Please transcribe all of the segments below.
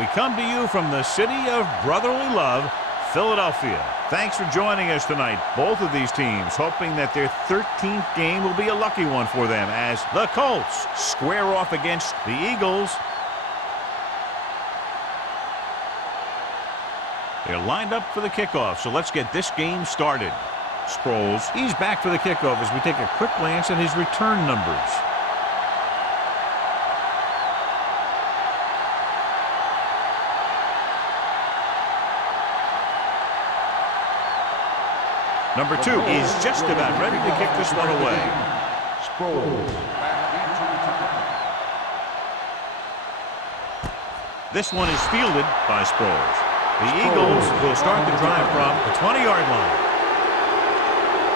We come to you from the city of brotherly love, Philadelphia. Thanks for joining us tonight. Both of these teams hoping that their 13th game will be a lucky one for them as the Colts square off against the Eagles. They're lined up for the kickoff, so let's get this game started. Sproles, he's back for the kickoff as we take a quick glance at his return numbers. Number 2 is just about ready to kick this one away. Sproles. This one is fielded by Sproles. The Eagles will start the drive from the 20-yard line.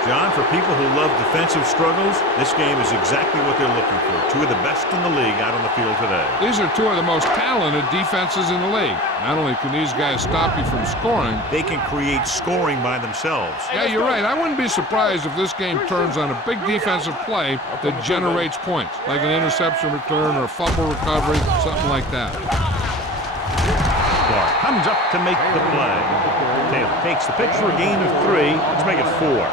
John, for people who love defensive struggles, this game is exactly what they're looking for. Two of the best in the league out on the field today. These are two of the most talented defenses in the league. Not only can these guys stop you from scoring, they can create scoring by themselves. Yeah, you're right. I wouldn't be surprised if this game turns on a big defensive play that generates points, like an interception return or a fumble recovery, something like that. Clark comes up to make the play. Taylor takes the pitch for a gain of 3. Let's make it 4.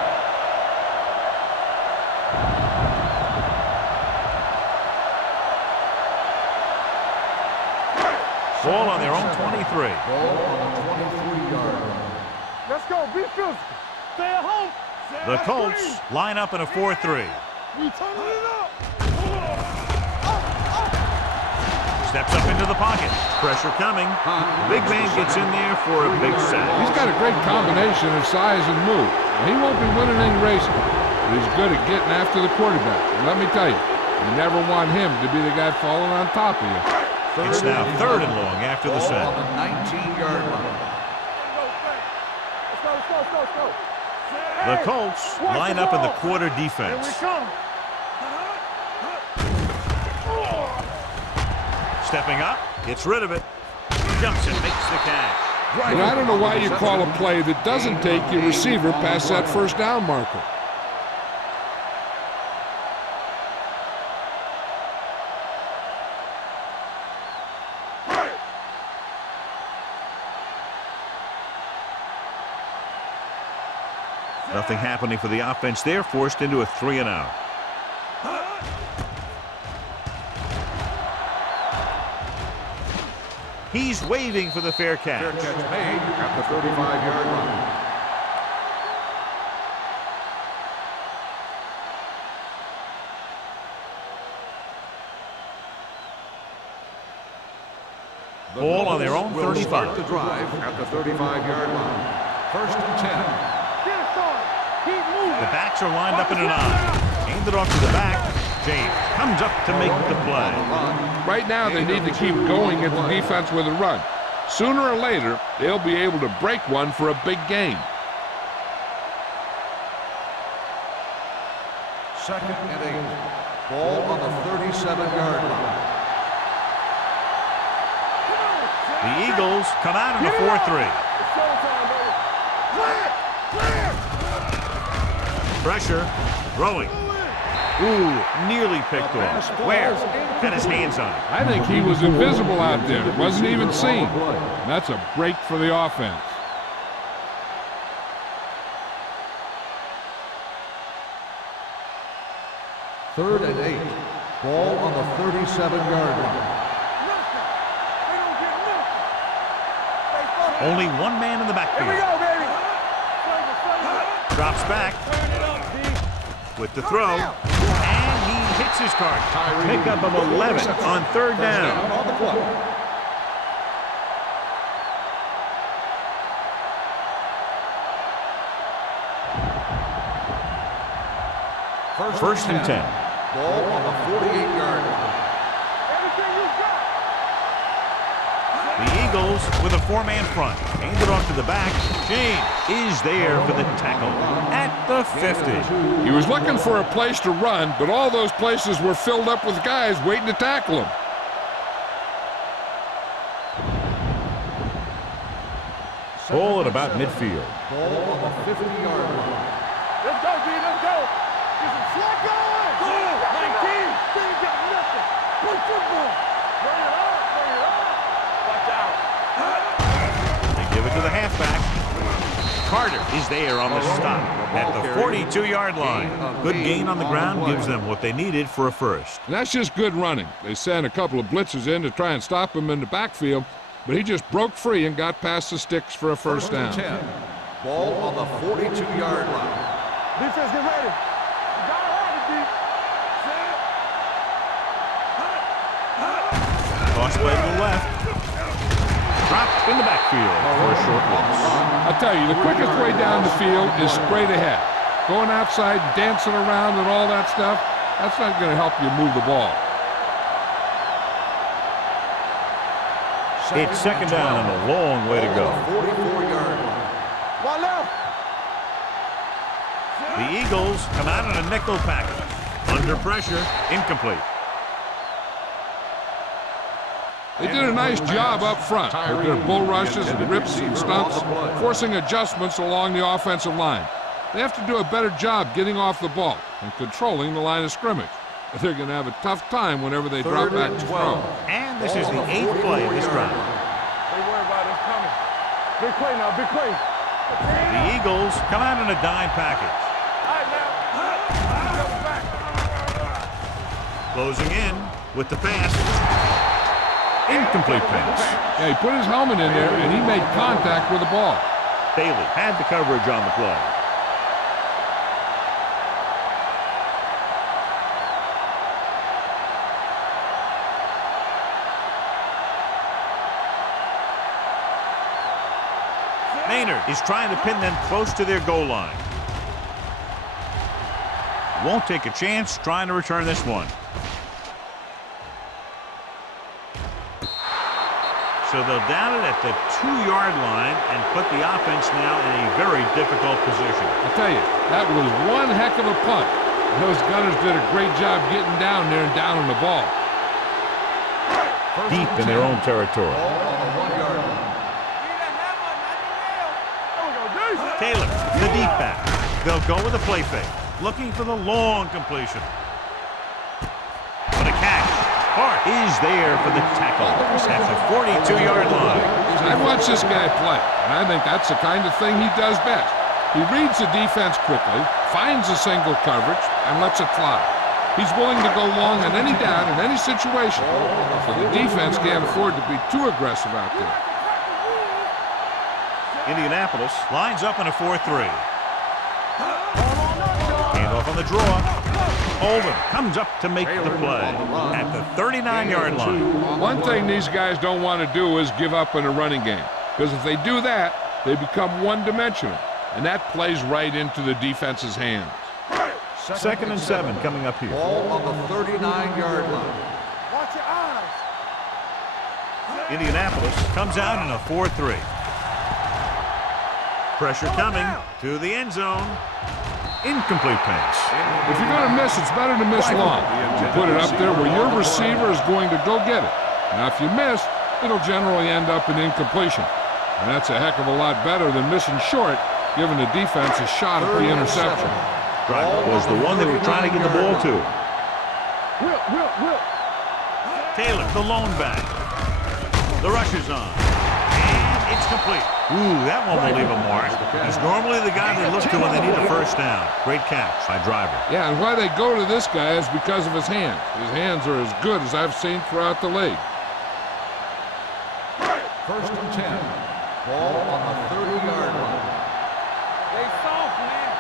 Ball on their own 23. Ball on the 23-yard line. Let's go. Be physical. Stay at home. The Colts line up in a 4-3. We turning it up. Steps up into the pocket. Pressure coming. The big man gets in there for a big sack. He's got a great combination of size and move. He won't be winning any races, but he's good at getting after the quarterback. And let me tell you, you never want him to be the guy falling on top of you. It's now 3rd and long after the set. On the 19-yard line. Let's go. The Colts line up in the quarter defense. Here we come. Stepping up, gets rid of it. Jumps and makes the catch. And I don't know why you call a play that doesn't take your receiver past that first down marker. Nothing happening for the offense there, forced into a 3-and-out. He's waving for the fair catch. Fair catch made at the 35-yard line. Ball on their own 35. Start the drive at the 35-yard line. 1st and 10. The backs are lined up in an I. Aimed it off to the back. James comes up to make the play. Right now, they need to keep going at the defense with a run. Sooner or later, they'll be able to break one for a big game. 2nd and 8. Ball on the 37-yard line. The Eagles come out in a 4-3. Pressure, throwing. Ooh, nearly picked off. Where? Got his hands on it. I think he was invisible out there. Wasn't even seen. That's a break for the offense. Third and 8. Ball on the 37-yard line. Only one man in the backfield. Here we go, baby. Drops back with the throw, and he hits his target. Pickup of 11 on 3rd down. On the play. First and 10. Ball on the 48-yard line. The Eagles with a 4-man front. Aimed it off to the back. James is there for the tackle at the 50. He was looking for a place to run, but all those places were filled up with guys waiting to tackle him. Ball at about midfield. Ball on the 50-yard line. Let's go, B. Let's go. Get some slack going. 19. They ain't got nothing. Play football. Bring it up. Watch out. there on the stop at the 42-yard line. Good gain on the ground gives them what they needed for a first. And that's just good running. They sent a couple of blitzes in to try and stop him in the backfield, but he just broke free and got past the sticks for a first down. 10. Ball on the 42-yard line. Defense, get ready. You gotta have it, D. Toss play to the left. Dropped in the backfield for a short loss. I tell you, the quickest way down the field is straight ahead. Going outside, dancing around and all that stuff, that's not going to help you move the ball. It's second down and a long way to go. 44-yard line. One left. The Eagles come out in a nickel package. Under pressure, incomplete. They did a nice job up front with their bull rushes and rips and stunts, forcing adjustments along the offensive line. They have to do a better job getting off the ball and controlling the line of scrimmage. They're going to have a tough time whenever they drop back to throw. And this is the 8th play of this drive. They worry about us coming. Big play now, big play. The Eagles come out in a dime package. All right, now. Closing in with the pass. Incomplete pass. Yeah, he put his helmet in there and he made contact with the ball. Bailey had the coverage on the play. Maynard is trying to pin them close to their goal line. Won't take a chance trying to return this one. So they'll down it at the 2-yard line and put the offense now in a very difficult position. I tell you, that was one heck of a punt. And those gunners did a great job getting down there and downing the ball. Deep in their own territory. Ball on the 1-yard line. Taylor, the deep back. They'll go with a play fake, looking for the long completion. But a catch. Hart is there for the tackle at the 42-yard line. I watch this guy play, and I think that's the kind of thing he does best. He reads the defense quickly, finds a single coverage, and lets it fly. He's willing to go long on any down in any situation, so the defense can't afford to be too aggressive out there. Indianapolis lines up in a 4-3. Handoff on the draw. Oldham comes up to make the play at the 39-yard line. One thing these guys don't want to do is give up in a running game, because if they do that, they become one-dimensional, and that plays right into the defense's hands. Second and 7 coming up here. Ball on the 39-yard line. Watch your eyes. Indianapolis comes out in a 4-3. Pressure coming to the end zone. Incomplete pass. If you're going to miss, it's better to miss long. You put it up there where your receiver is going to go get it. Now, if you miss, it'll generally end up in incompletion. And that's a heck of a lot better than missing short, giving the defense a shot at the interception. Driver was the one they were trying to get the ball to. Will. Taylor, the lone back. The rush is on. And it's complete. Ooh, that one will leave a mark. He's normally the guy they look to when they need a first down. Great catch by Driver. Yeah, and why they go to this guy is because of his hands. His hands are as good as I've seen throughout the league. First and 10. Ball on the 30-yard line. They soft, man.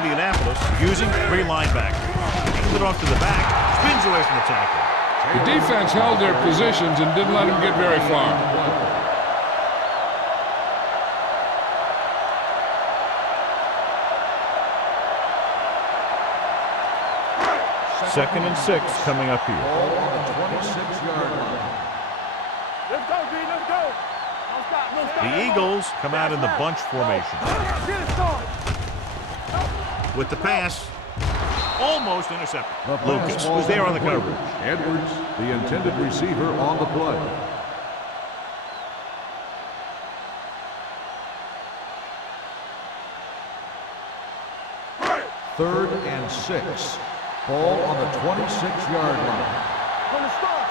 Indianapolis using 3 linebackers. Kicks it off to the back, spins away from the tackle. The defense held their positions and didn't let them get very far. Second and 6 coming up here. Ball on the 26-yard line. Let's go, D. Let's go. Don't stop. Don't stop. The Eagles come out in the bunch formation. Get it started. With the pass, almost intercepted. The pass Lucas ball was there on the coverage. Edwards, the intended receiver, on the play. Third and 6. Ball on the 26-yard line. From the start.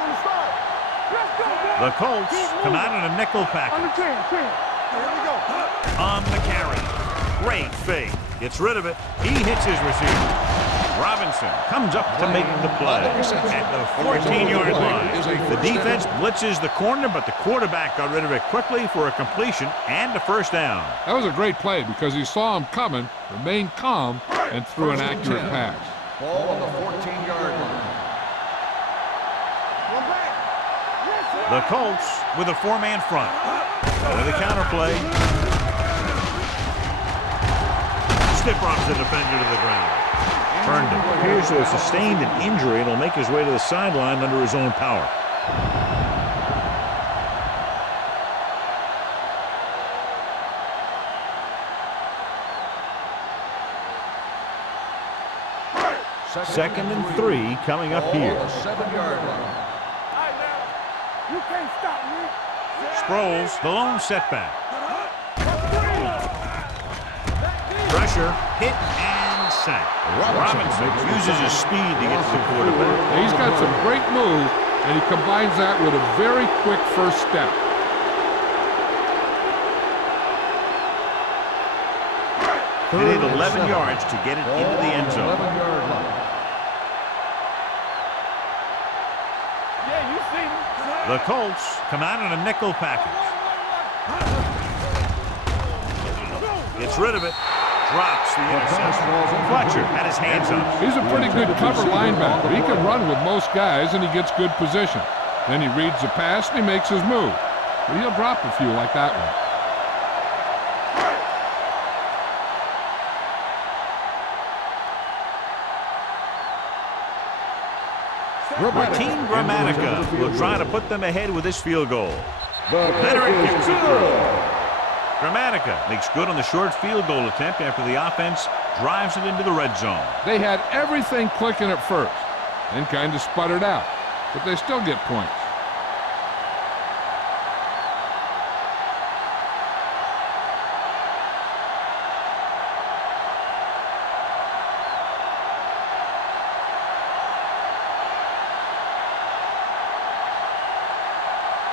Let's go, boy. The Colts come out in a nickel On the package. 10. Here we go. On the carry. Great fake. Gets rid of it. He hits his receiver. Robinson comes up to make the play at the 14-yard line. The defense blitzes the corner, but the quarterback got rid of it quickly for a completion and a first down. That was a great play because he saw him coming, remained calm, and threw an accurate pass. Ball on the 14-yard line. The Colts with a four-man front. With a counter play. Stiff arms the defender to the ground. Herndon appears to have sustained an injury and will make his way to the sideline under his own power. Second and 3 coming up here. Ball on the 7-yard line. You can't stop me. Sproles, the lone setback. Pressure, hit, and sack. Robinson uses his speed to get to the quarterback. He's got some great moves, and he combines that with a very quick first step. They need 11 yards to get it into the end zone. 11-yard line. Yeah, you see me. The Colts come out in a nickel package. Gets rid of it. Drops the interception. Fletcher had his hands up. He's a pretty good cover linebacker. He can run with most guys, and he gets good position. Then he reads the pass, and he makes his move. But he'll drop a few like that one. Martin Gramatica will try to put them ahead with this field goal. Leonard kicks it through. Gramatica makes good on the short field goal attempt after the offense drives it into the red zone. They had everything clicking at first, then kind of sputtered out, but they still get points.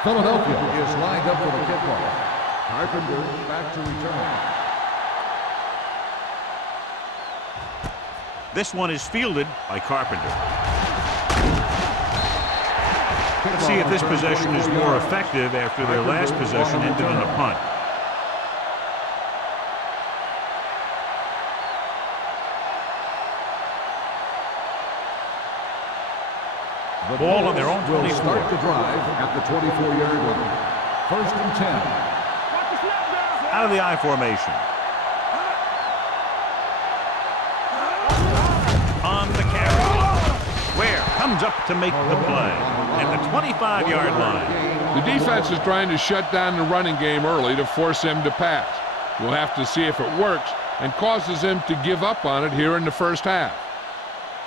Philadelphia is lined up for the kickoff. Carpenter back to return. This one is fielded by Carpenter. Let's see if this possession is more effective after their last possession ended in a punt. The Ball on their own will 24. start the drive at the 24-yard line. First and 10. Out of the I formation. On the carry. Ware comes up to make the play at the 25-yard line. The defense is trying to shut down the running game early to force him to pass. We'll have to see if it works and causes him to give up on it here in the first half.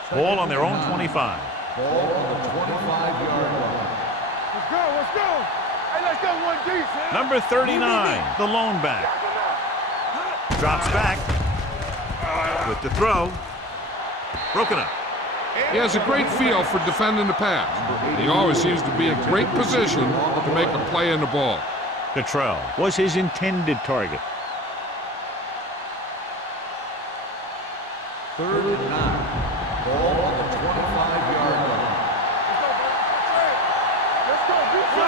Ball on their own 25. Ball on the 25-yard line. Let's go, let's go. Hey, let's go, 1D. Number 39, the lone back. Drops back with the throw. Broken up. He has a great feel for defending the pass. He always seems to be in great position to make a play in the ball. Cottrell was his intended target. Third and 9. Ball on the 25-yard line. Let's go,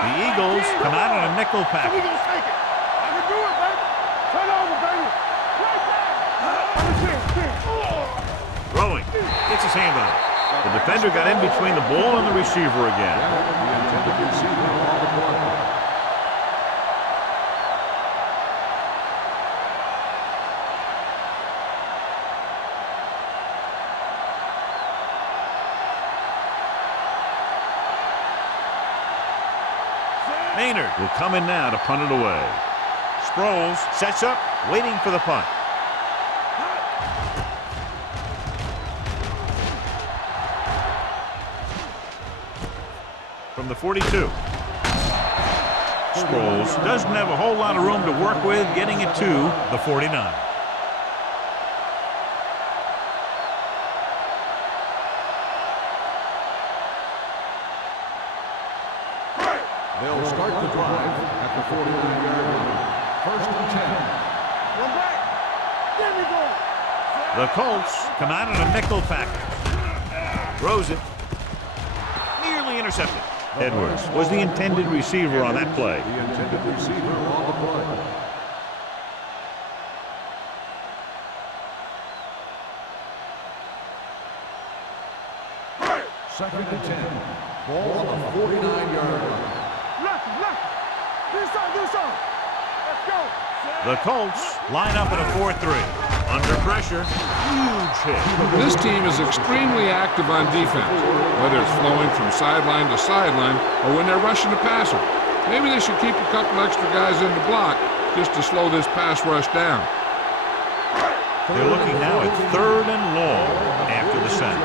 The Eagles come out in a nickel We package. gonna take it. I can do it, baby. Turn over, baby. Right there. Throwing. Gets his hand on it. The defender got in between the ball and the receiver again. The intended receiver on the play. Maynard will come in now to punt it away. Sproles sets up, waiting for the punt. From the 42. Sproles doesn't have a whole lot of room to work with, getting it to the 49. They'll start the drive at the 49-yard line. First and 10. Run back. The Colts come out in a nickel package. Throws it. Nearly intercepted. Edwards was the intended receiver on that play. The intended receiver on the play. Second and 10. Ball on the 49-yard line. Left. This side. Let's go. The Colts line up in a 4-3. Under pressure, huge hit. This team is extremely active on defense, whether it's flowing from sideline to sideline or when they're rushing the passer. Maybe they should keep a couple extra guys in the block just to slow this pass rush down. They're looking now at 3rd and long after the center.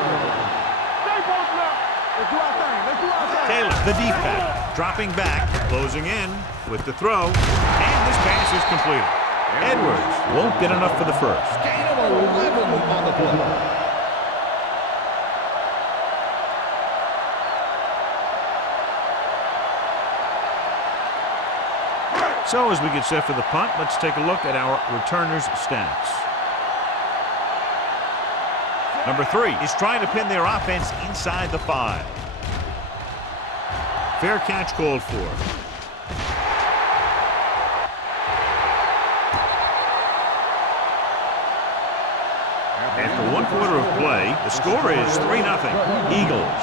Taylor, the deep pass, dropping back, closing in with the throw, and this pass is completed. Edwards won't get enough for the first. Gain of 11 on the play. So as we get set for the punt, let's take a look at our returners' stats. Number 3 is trying to pin their offense inside the 5. Fair catch called for. After 1 quarter of play, the score is 3-0. Eagles.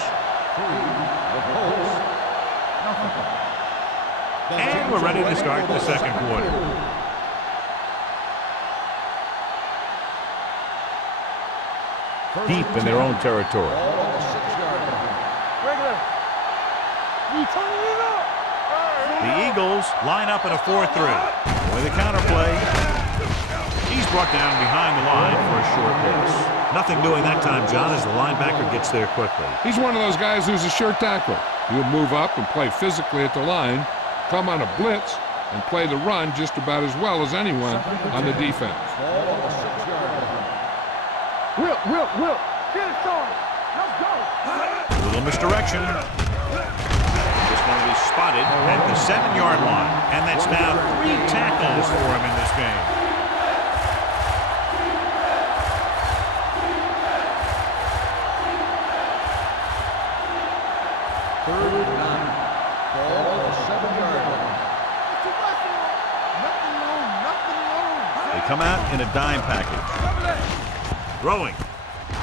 And we're ready to start the second quarter. Deep in their own territory. The Eagles line up in a 4-3. With a counterplay, he's brought down behind the line for a short pass. Nothing doing that time, John, as the linebacker gets there quickly. He's one of those guys who's a sure tackler. He'll move up and play physically at the line, come on a blitz, and play the run just about as well as anyone on the defense. Will. Get it started. Let's go. A little misdirection. This one will be spotted at the 7-yard line. And that's now 3 tackles for him in this game. Third and 9. Ball on the 7-yard line. Nothing long. They come out in a dime package. Throwing.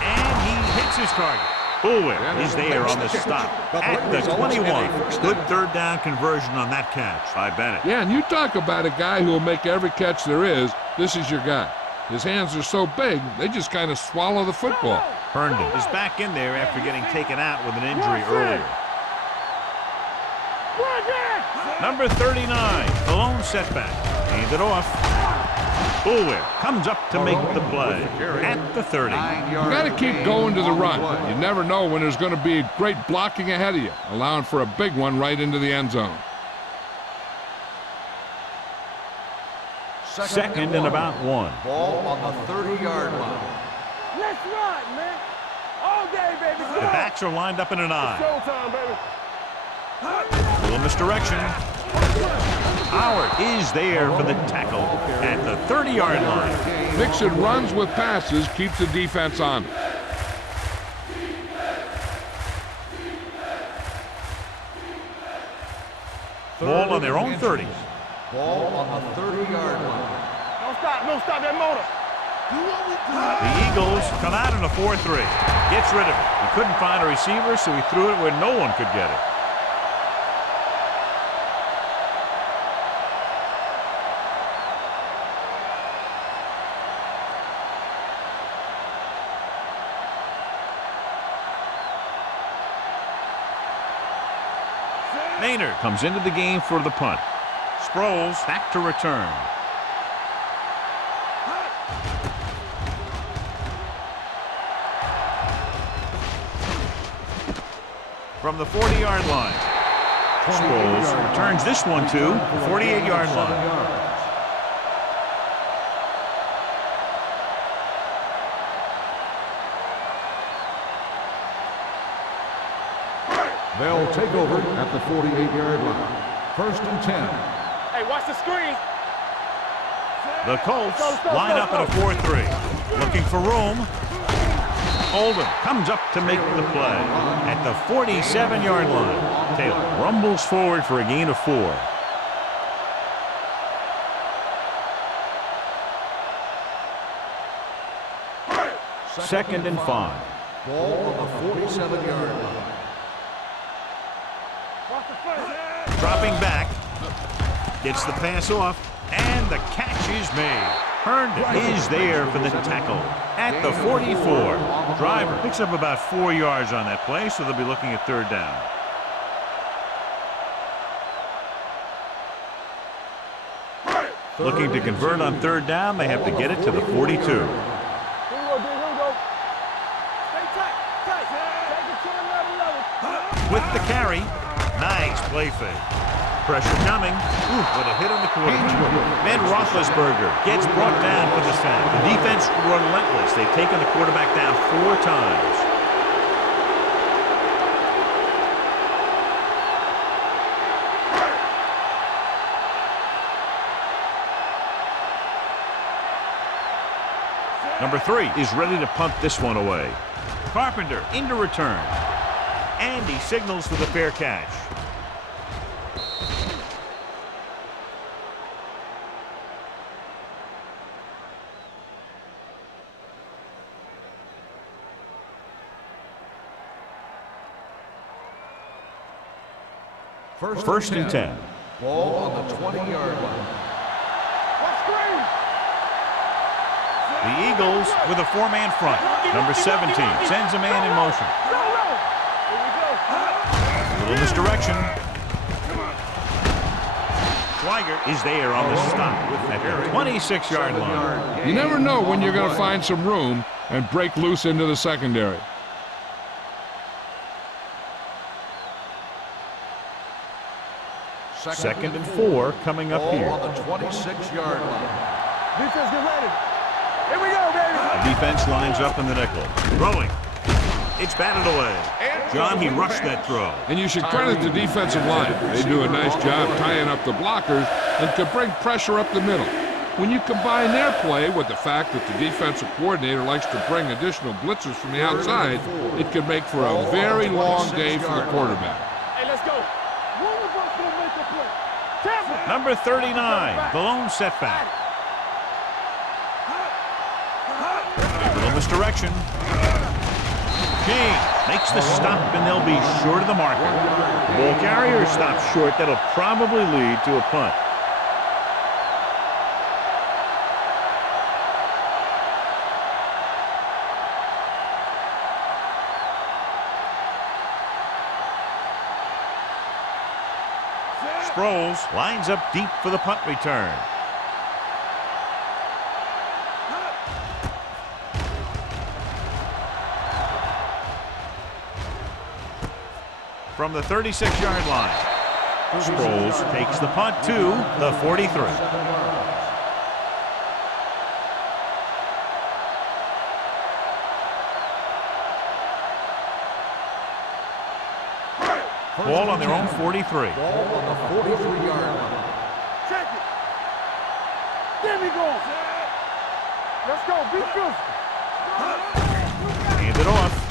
And he hits his target. Bullwhip is there on the stop at the 21. Good 3rd down conversion on that catch by Bennett. Yeah, and you talk about a guy who will make every catch there is. This is your guy. His hands are so big, they just kind of swallow the football. Herndon is back in there after getting taken out with an injury earlier. Number 39, the lone setback. Hand it off. Bullwhip comes up to make the play at the 30. You got to keep going to the run. You never know when there's going to be great blocking ahead of you, allowing for a big one right into the end zone. Second and about 1. Ball on the 30-yard line. Let's run, man. All day, baby. The backs are lined up in an eye. Showtime, baby. A little misdirection. Howard is there for the tackle at the 30-yard line. Mixing runs with passes keeps the defense on it. Ball on their own 30. Ball on the 30-yard line. Don't stop that motor. The Eagles come out in a 4-3. Gets rid of it. He couldn't find a receiver, so he threw it where no one could get it. Maynard comes into the game for the punt. Sproles back to return. From the 40-yard line. Sproles returns this one to the 48-yard line. They'll take over at the 48-yard line. First and 10. Hey, watch the screen. The Colts line up in a 4-3. Looking for room. Oldham comes up to make the play at the 47-yard line. Taylor rumbles forward for a gain of 4. Second and 5. Ball on the 47-yard line. Dropping back. Gets the pass off. And the catch is made. Herndon is there for the tackle at the 44. Driver picks up about 4 yards on that play, so they'll be looking at 3rd down. Looking to convert on 3rd down, they have to get it to the 42. With the carry, nice play fake. Pressure coming. Ooh, what a hit on the quarterback. Ben Roethlisberger gets brought down for the sack. The defense relentless. They've taken the quarterback down 4 times. Number 3 is ready to punt this one away. Carpenter into return. And he signals for the fair catch. First and 10. Ball on the 20-yard line. The Eagles with a 4-man front. Number 17 sends a man in motion. A little misdirection. Schweiger is there on the stop at the 26-yard line. You never know when you're going to find some room and break loose into the secondary. Second and 4 coming up here. On the 26-yard line. Defense, get ready. Here we go, baby. The defense lines up in the nickel. Throwing. It's batted away. John, he rushed that throw. And you should credit the defensive line. They do a nice job tying up the blockers and can bring pressure up the middle. When you combine their play with the fact that the defensive coordinator likes to bring additional blitzers from the outside, it can make for a very long day for the quarterback. Hey, let's go. Number 39, the lone setback. Little misdirection. King makes the stop, and they'll be short of the marker. The ball carrier stops short. That'll probably lead to a punt. Sproles lines up deep for the punt return. From the 36-yard line, Sproles takes the punt to the 43. Ball on their own 43. Ball on the 43-yard line. Check it. There we go. Let's go. Be physical. Hand it off.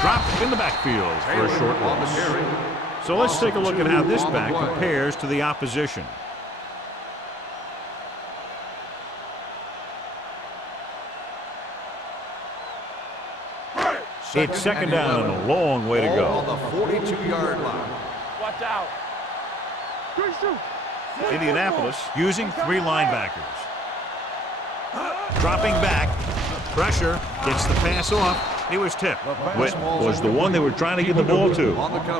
Dropped in the backfield for a short loss. So let's take a look at how this back compares to the opposition. It's second down and a long way to go. On the 42-yard line. Watch out. Good shoot. Indianapolis using 3 linebackers. Dropping back. Pressure. Gets the pass off. He was tipped. Witt was the one they were trying to get the ball to.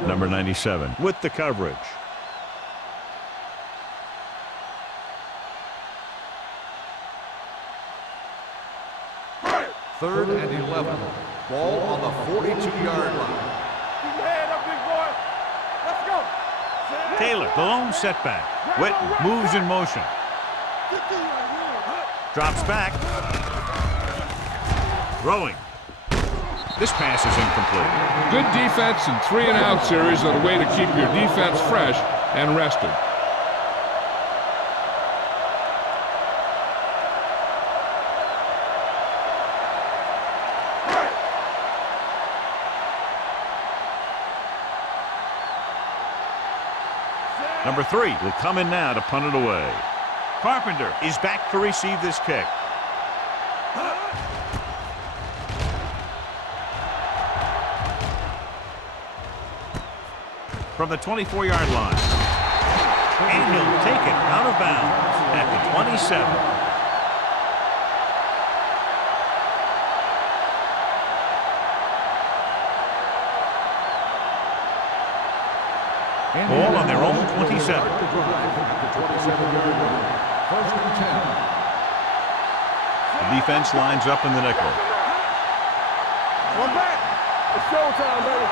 Number 97 with the coverage. Third and 11. Ball on the 42-yard line. Keep your head up, big boy. Let's go. Taylor, the lone setback. Witt moves in motion. Drops back. Throwing. This pass is incomplete. Good defense and 3-and-out series are the way to keep your defense fresh and rested. Number 3 will come in now to punt it away. Carpenter is back to receive this kick. From the 24-yard line. And he'll take it out of bounds at the 27. Ball on their own 27. First and 10. The defense lines up in the nickel. One back. It's showtime, baby.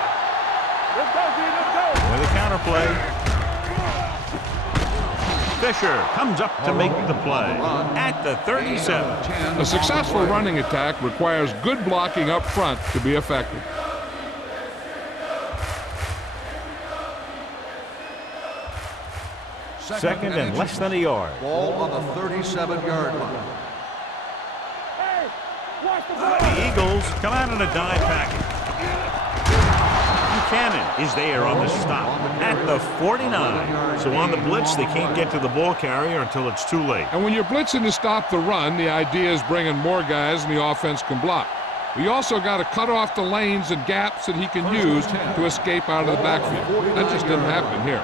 Let's go, D. Let's go. With a counterplay. Fisher comes up to make the play at the 37. A successful running attack requires good blocking up front to be effective. Second and less than a yard. Ball on the 37-yard line. Hey, watch the ball. The Eagles come out in a dime package. Buchanan is there on the stop at the 49. So on the blitz, they can't get to the ball carrier until it's too late. And when you're blitzing to stop the run, the idea is bringing more guys and the offense can block. We also got to cut off the lanes and gaps that he can use to escape out of the backfield. That just didn't happen here.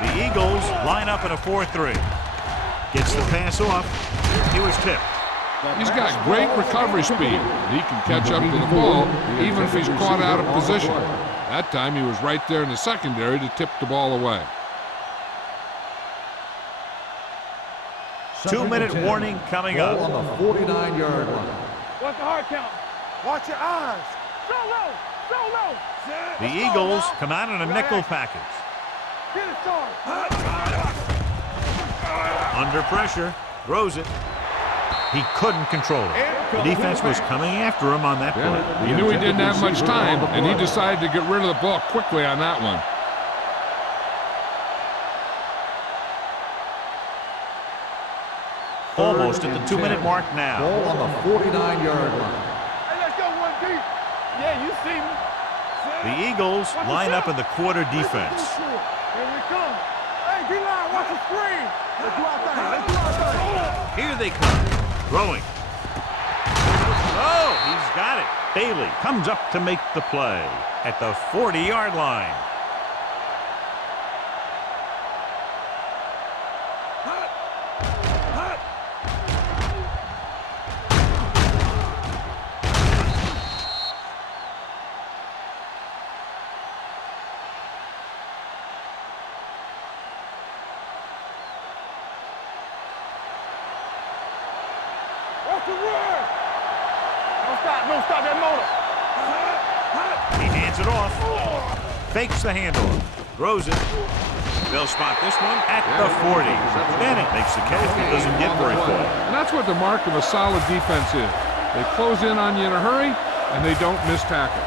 The Eagles line up in a 4-3. Gets the pass off. He was tipped. He's got great recovery speed. He can catch up to the ball even if he's caught out of position. That time he was right there in the secondary to tip the ball away. 2-minute warning coming up. Ball on the 49-yard line. Watch the hard count. Watch your eyes. Go low. Go low. The Eagles come out in a nickel package. Get it started. Under pressure. Throws it. He couldn't control it. The defense was coming after him on that play. He knew he didn't have much time, and he decided to get rid of the ball quickly on that one. Almost at the 2-minute mark now. Ball on the 49-yard line. Hey, let's go one deep. Yeah, you see me. The Eagles line up in the quarter defense. Here we come. Hey, D-line, watch the screen. Let's do our thing. Let's do our thing. Here they come. Throwing. Oh, he's got it. Bailey comes up to make the play at the 40-yard line. Don't stop that motor. He hands it off. Fakes the handoff. Throws it. They'll spot this one at the 40. Bennett makes the catch. He doesn't get very far. And that's what the mark of a solid defense is. They close in on you in a hurry, and they don't miss tackle.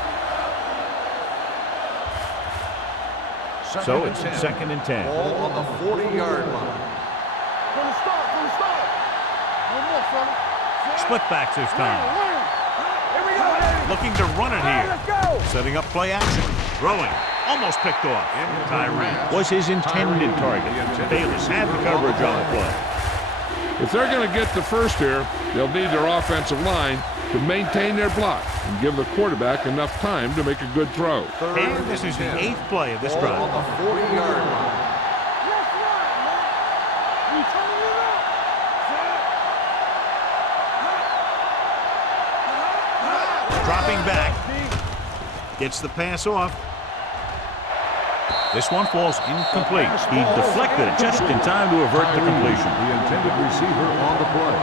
So it's second and 10. Ball on the 40-yard line. From the start. No more, fella. Split backs this time. Here we go, baby. Looking to run it All right, here. let's go. Setting up play action. Throwing. Almost picked off. Tyree was his intended target. Bayless had the coverage on the play. If they're going to get the first here, they'll need their offensive line to maintain their block and give the quarterback enough time to make a good throw. And this is the 8th play of this Ball drive. on the 40-yard line. Let's run, man. We turning it up. Dropping back. Gets the pass off. This one falls incomplete. He deflected it just in time to avert the completion. The intended receiver on the play.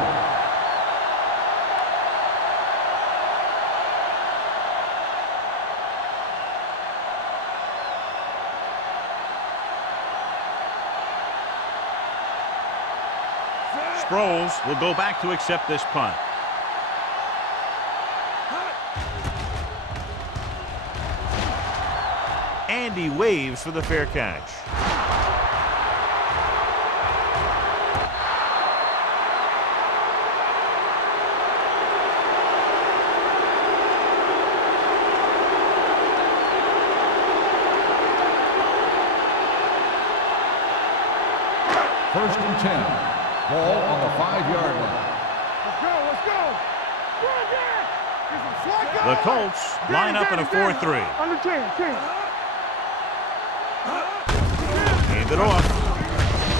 Sproles will go back to accept this punt. And he waves for the fair catch. First and 10. Ball on the 5-yard line. Let's go, let's go. Good, yeah. The Colts line up in a 4-3. Under 10. Hand it off.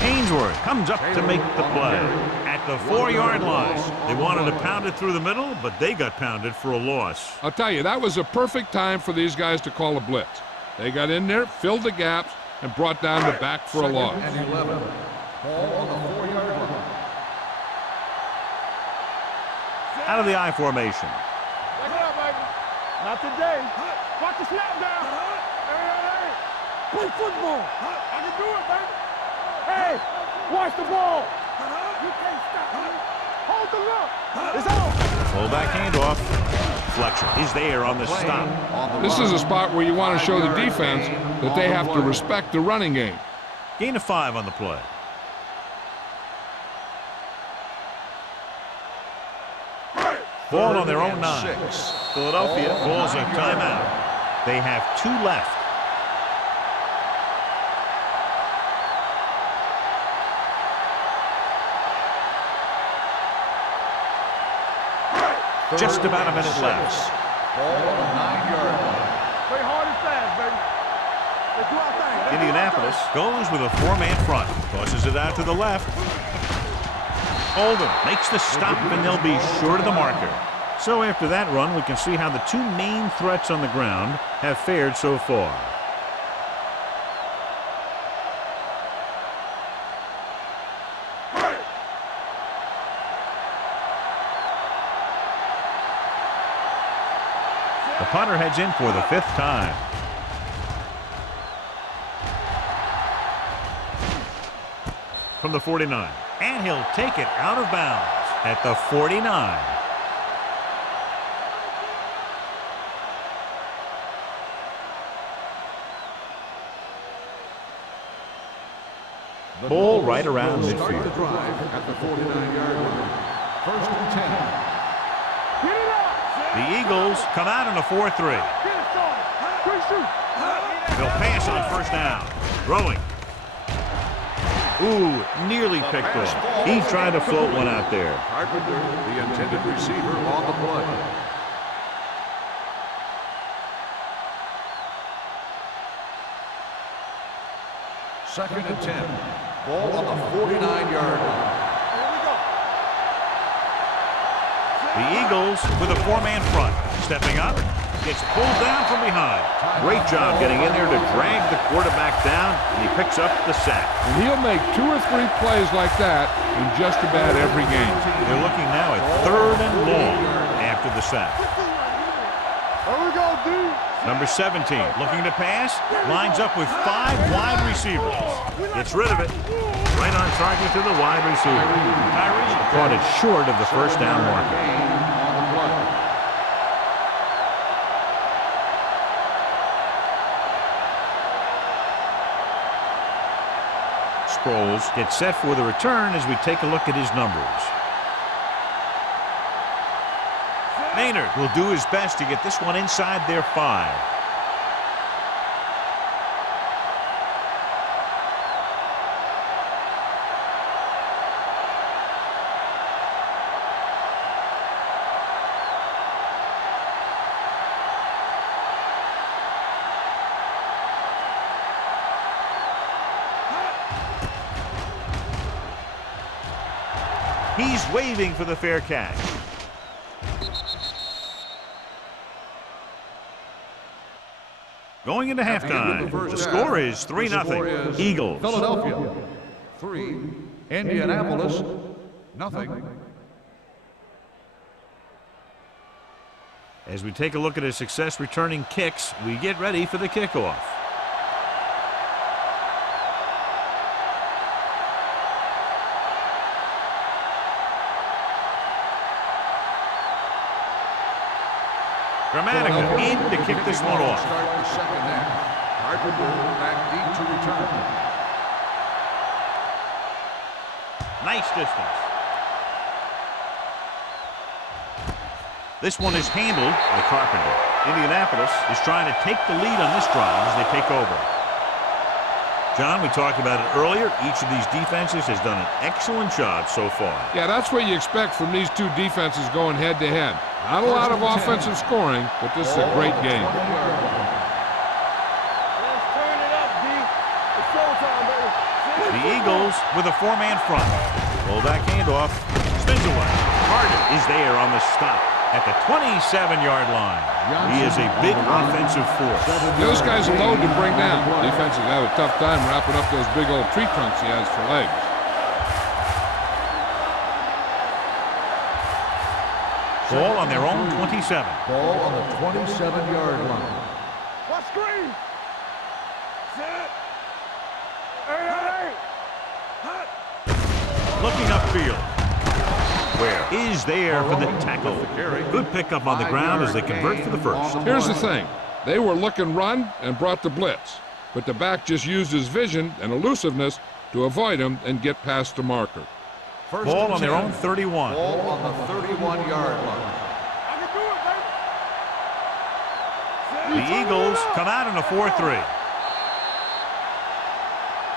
Ainsworth comes up to make the play. At the 4-yard line. They wanted to pound it through the middle, but they got pounded for a loss. I'll tell you, that was a perfect time for these guys to call a blitz. They got in there, filled the gaps, and brought down the back for a loss. And 11. Ball on the 4-yard line. Out of the I formation. Back it up, baby. Not today. Watch the snap down. Hey. Play football. I can do it, baby. Hey, watch the ball. You can't stop. Hold the look. It's on. Fullback handoff. Fletcher is there on the stop. This is a spot where you want to show the defense that they have to respect the running game. Gain of 5 on the play. Ball on their own 9. Philadelphia calls a timeout. They have 2 left. Just about a minute left. Ball on the 9-yard line. Play hard and fast, baby. Let's do our thing. Indianapolis goes with a 4-man front. Tosses it out to the left. Oldham makes the stop, and they'll be short of the marker. So after that run, we can see how the 2 main threats on the ground have fared so far. The punter heads in for the 5th time. From the 49. And he'll take it out of bounds at the 49. Ball right around Start the midfield. drive at the 49-yard line. First and 10. Get it up. The Eagles come out in a 4-3. Get it started. Quick shoot. They'll pass on first down. Throwing. Ooh, nearly picked off. He tried to float one out there. Carpenter, the intended receiver, on the play. Second and 10. Ball on the 49-yard line. Here we go. The Eagles with a 4-man front. Stepping up. Gets pulled down from behind. Great job getting in there to drag the quarterback down, and he picks up the sack. And he'll make 2 or 3 plays like that in just about every game. They're looking now at 3rd and long after the sack. Here we go, D. Number 17 looking to pass. Lines up with 5 wide receivers. Gets rid of it. Right on target to the wide receiver. Tyree caught it short of the first down marker. Sproles gets set for the return as we take a look at his numbers. Maynard will do his best to get this one inside their 5. He's waving for the fair catch. Going into halftime, the score is 3-0. Eagles. Philadelphia 3, Indianapolis 0. As we take a look at his success returning kicks, we get ready for the kickoff. Dramatica in to kick this one off. Start the second half. Carpenter back deep to return. Nice distance. This one is handled by Carpenter. Indianapolis is trying to take the lead on this drive as they take over. John, we talked about it earlier. Each of these defenses has done an excellent job so far. Yeah, that's what you expect from these two defenses going head-to-head. Not a lot of offensive scoring, but this is a great game. Let's turn it up, D. It's showtime, baby. The Eagles with a four-man front. Fullback handoff. Spins away. Carter is there on the stop at the 27-yard line. He is a big offensive force. Those guys are load to bring down. Defenses have a tough time wrapping up those big old tree trunks he has for legs. Ball on their own 27. Ball on the 27-yard line. What screen? Set. Hey. Looking upfield. Where is there for the tackle. Good pickup on the ground as they convert for the first. Here's the thing. They were looking run and brought the blitz, but the back just used his vision and elusiveness to avoid him and get past the marker. Ball on their own 31. Ball on the 31-yard line. I can do it, baby. The Eagles come out in a 4-3.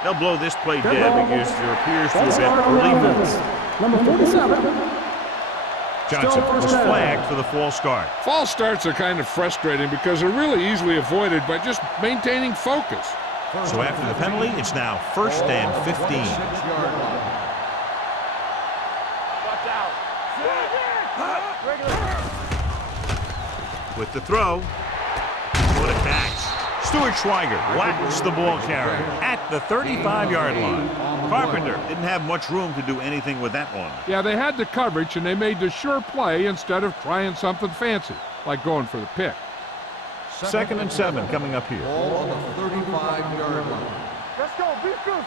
They'll blow this play dead because there appears to have been early movement. Number 47. Johnson was flagged for the false start. False starts are kind of frustrating because they're really easily avoided by just maintaining focus. So after the penalty, it's now 1st and 15. 6-yard line. Watch out. Set. Regular. With the throw. What a catch. Stuart Schweiger whacks the ball carrier at the 35-yard line. Carpenter didn't have much room to do anything with that one. Yeah, they had the coverage and they made the sure play instead of trying something fancy, like going for the pick. 2nd and 7 coming up here. Ball on the 35-yard line. Let's go. Be good.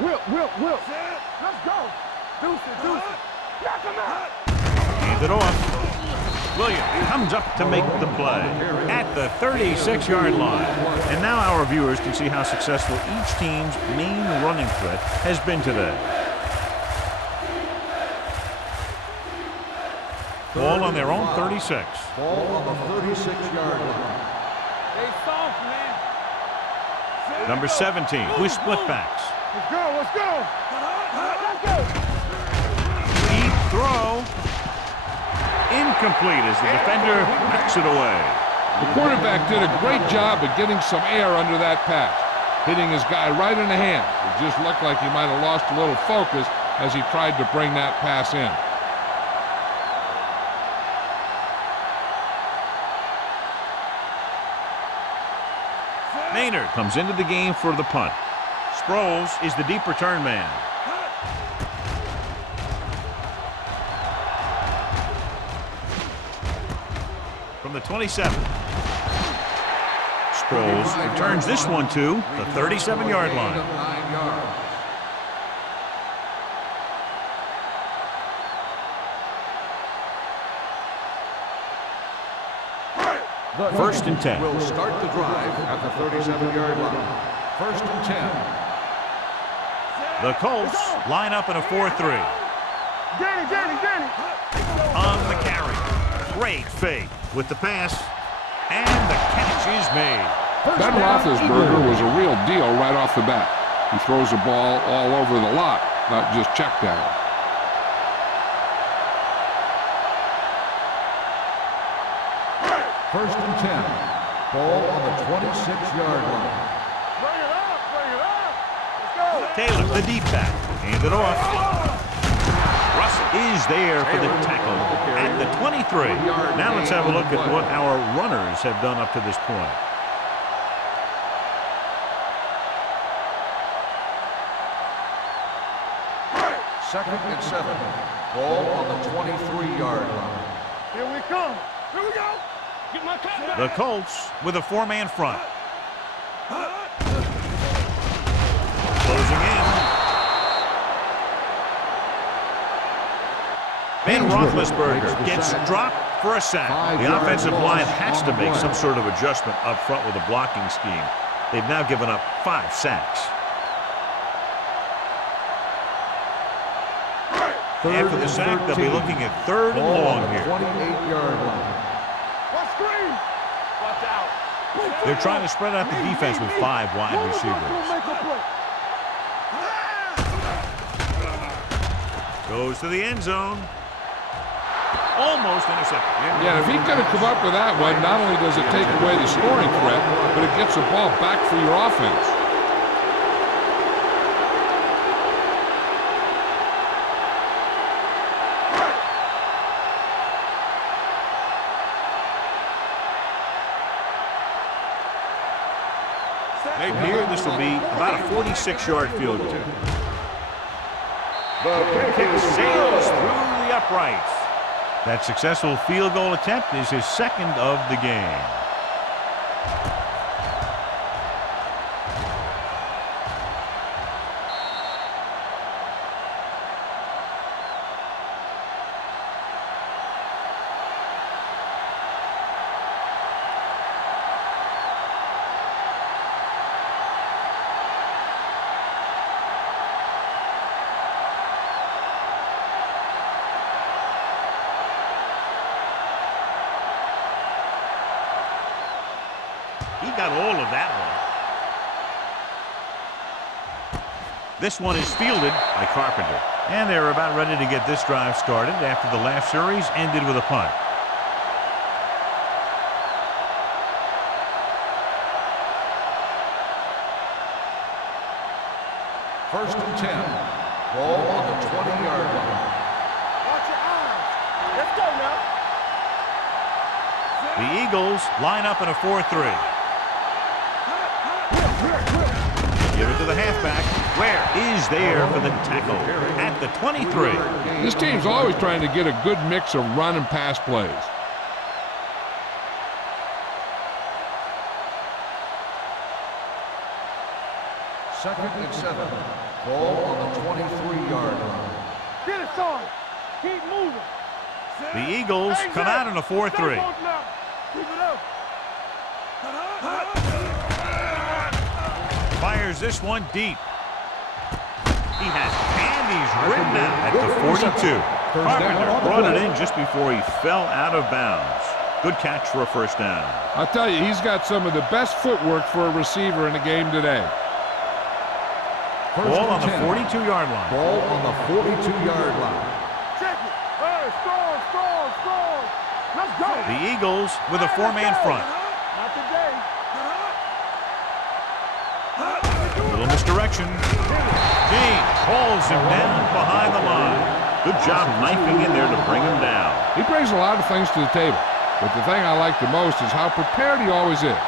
Will. Set. Let's go. Deuce it. Knock him out. Hand it off. Williams comes up to make the play at the 36-yard line. And now our viewers can see how successful each team's main running threat has been today. Ball on their own 36. Ball on the 36-yard line. They soft, man. Set. Number 17 with split backs. Let's go. Let's go. Deep throw. Incomplete as the defender backs it away. The quarterback did a great job of getting some air under that pass, hitting his guy right in the hand. It just looked like he might have lost a little focus as he tried to bring that pass in. Maynard comes into the game for the punt. Sproles is the deep return man. From the 27. Sproles returns this one to the 37-yard line. 9 yards. The 1st and 10. will start the drive at the 37-yard line. 1st and 10. The Colts line up in a 4-3. Danny. On the carry. Great fake with the pass. And the catch is made. Ben Roethlisberger was a real deal right off the bat. He throws the ball all over the lot, not just check down. First and 10. Ball on the 26-yard line. Bring it up. Let's go. Taylor, the deep back. Hand it off. Russell is there for the tackle at the 23. Now let's have a look at what our runners have done up to this point. Second and 7. Ball on the 23-yard line. Here we come. Here we go. Get my cat back. The Colts with a four-man front. Closing in. Ben Roethlisberger gets dropped for a sack. The offensive line has to make some sort of adjustment up front with a blocking scheme. They've now given up 5 sacks. After the sack, they'll be looking at 3rd and long here. 28-yard line. What screen? Watch out. They're trying to spread out the defense with 5 wide receivers. Make a play. Goes to the end zone. Almost intercepted. Yeah, if he could have come up with that one, not only does it take away the scoring threat, but it gets the ball back for your offense. Here, this will be about a 46-yard field goal. The kick sails through the uprights. That successful field goal attempt is his second of the game. He got all of that one. This one is fielded by Carpenter. And they're about ready to get this drive started after the last series ended with a punt. First and 10. Ball on the 20-yard line. Watch your eyes. Let's go now. The Eagles line up in a 4-3. Give it to the halfback. Where is there for the tackle at the 23. This team's always trying to get a good mix of run and pass plays. Second and 7. Ball on the 23-yard line. Get it, son. Keep moving. The Eagles come out in a 4-3. Keep it up. Fires this one deep. He has Andy's written out at the 42. Carpenter brought it in just before he fell out of bounds. Good catch for a first down. I'll tell you, he's got some of the best footwork for a receiver in the game today. Ball on the 42-yard line. Ball on the 42-yard line. Check it. Hey, score. Let's go. The Eagles with a four-man front. Not today. Little misdirection. James hauls him down behind the line. Good job knifing in there to bring him down. He brings a lot of things to the table, but the thing I like the most is how prepared he always is.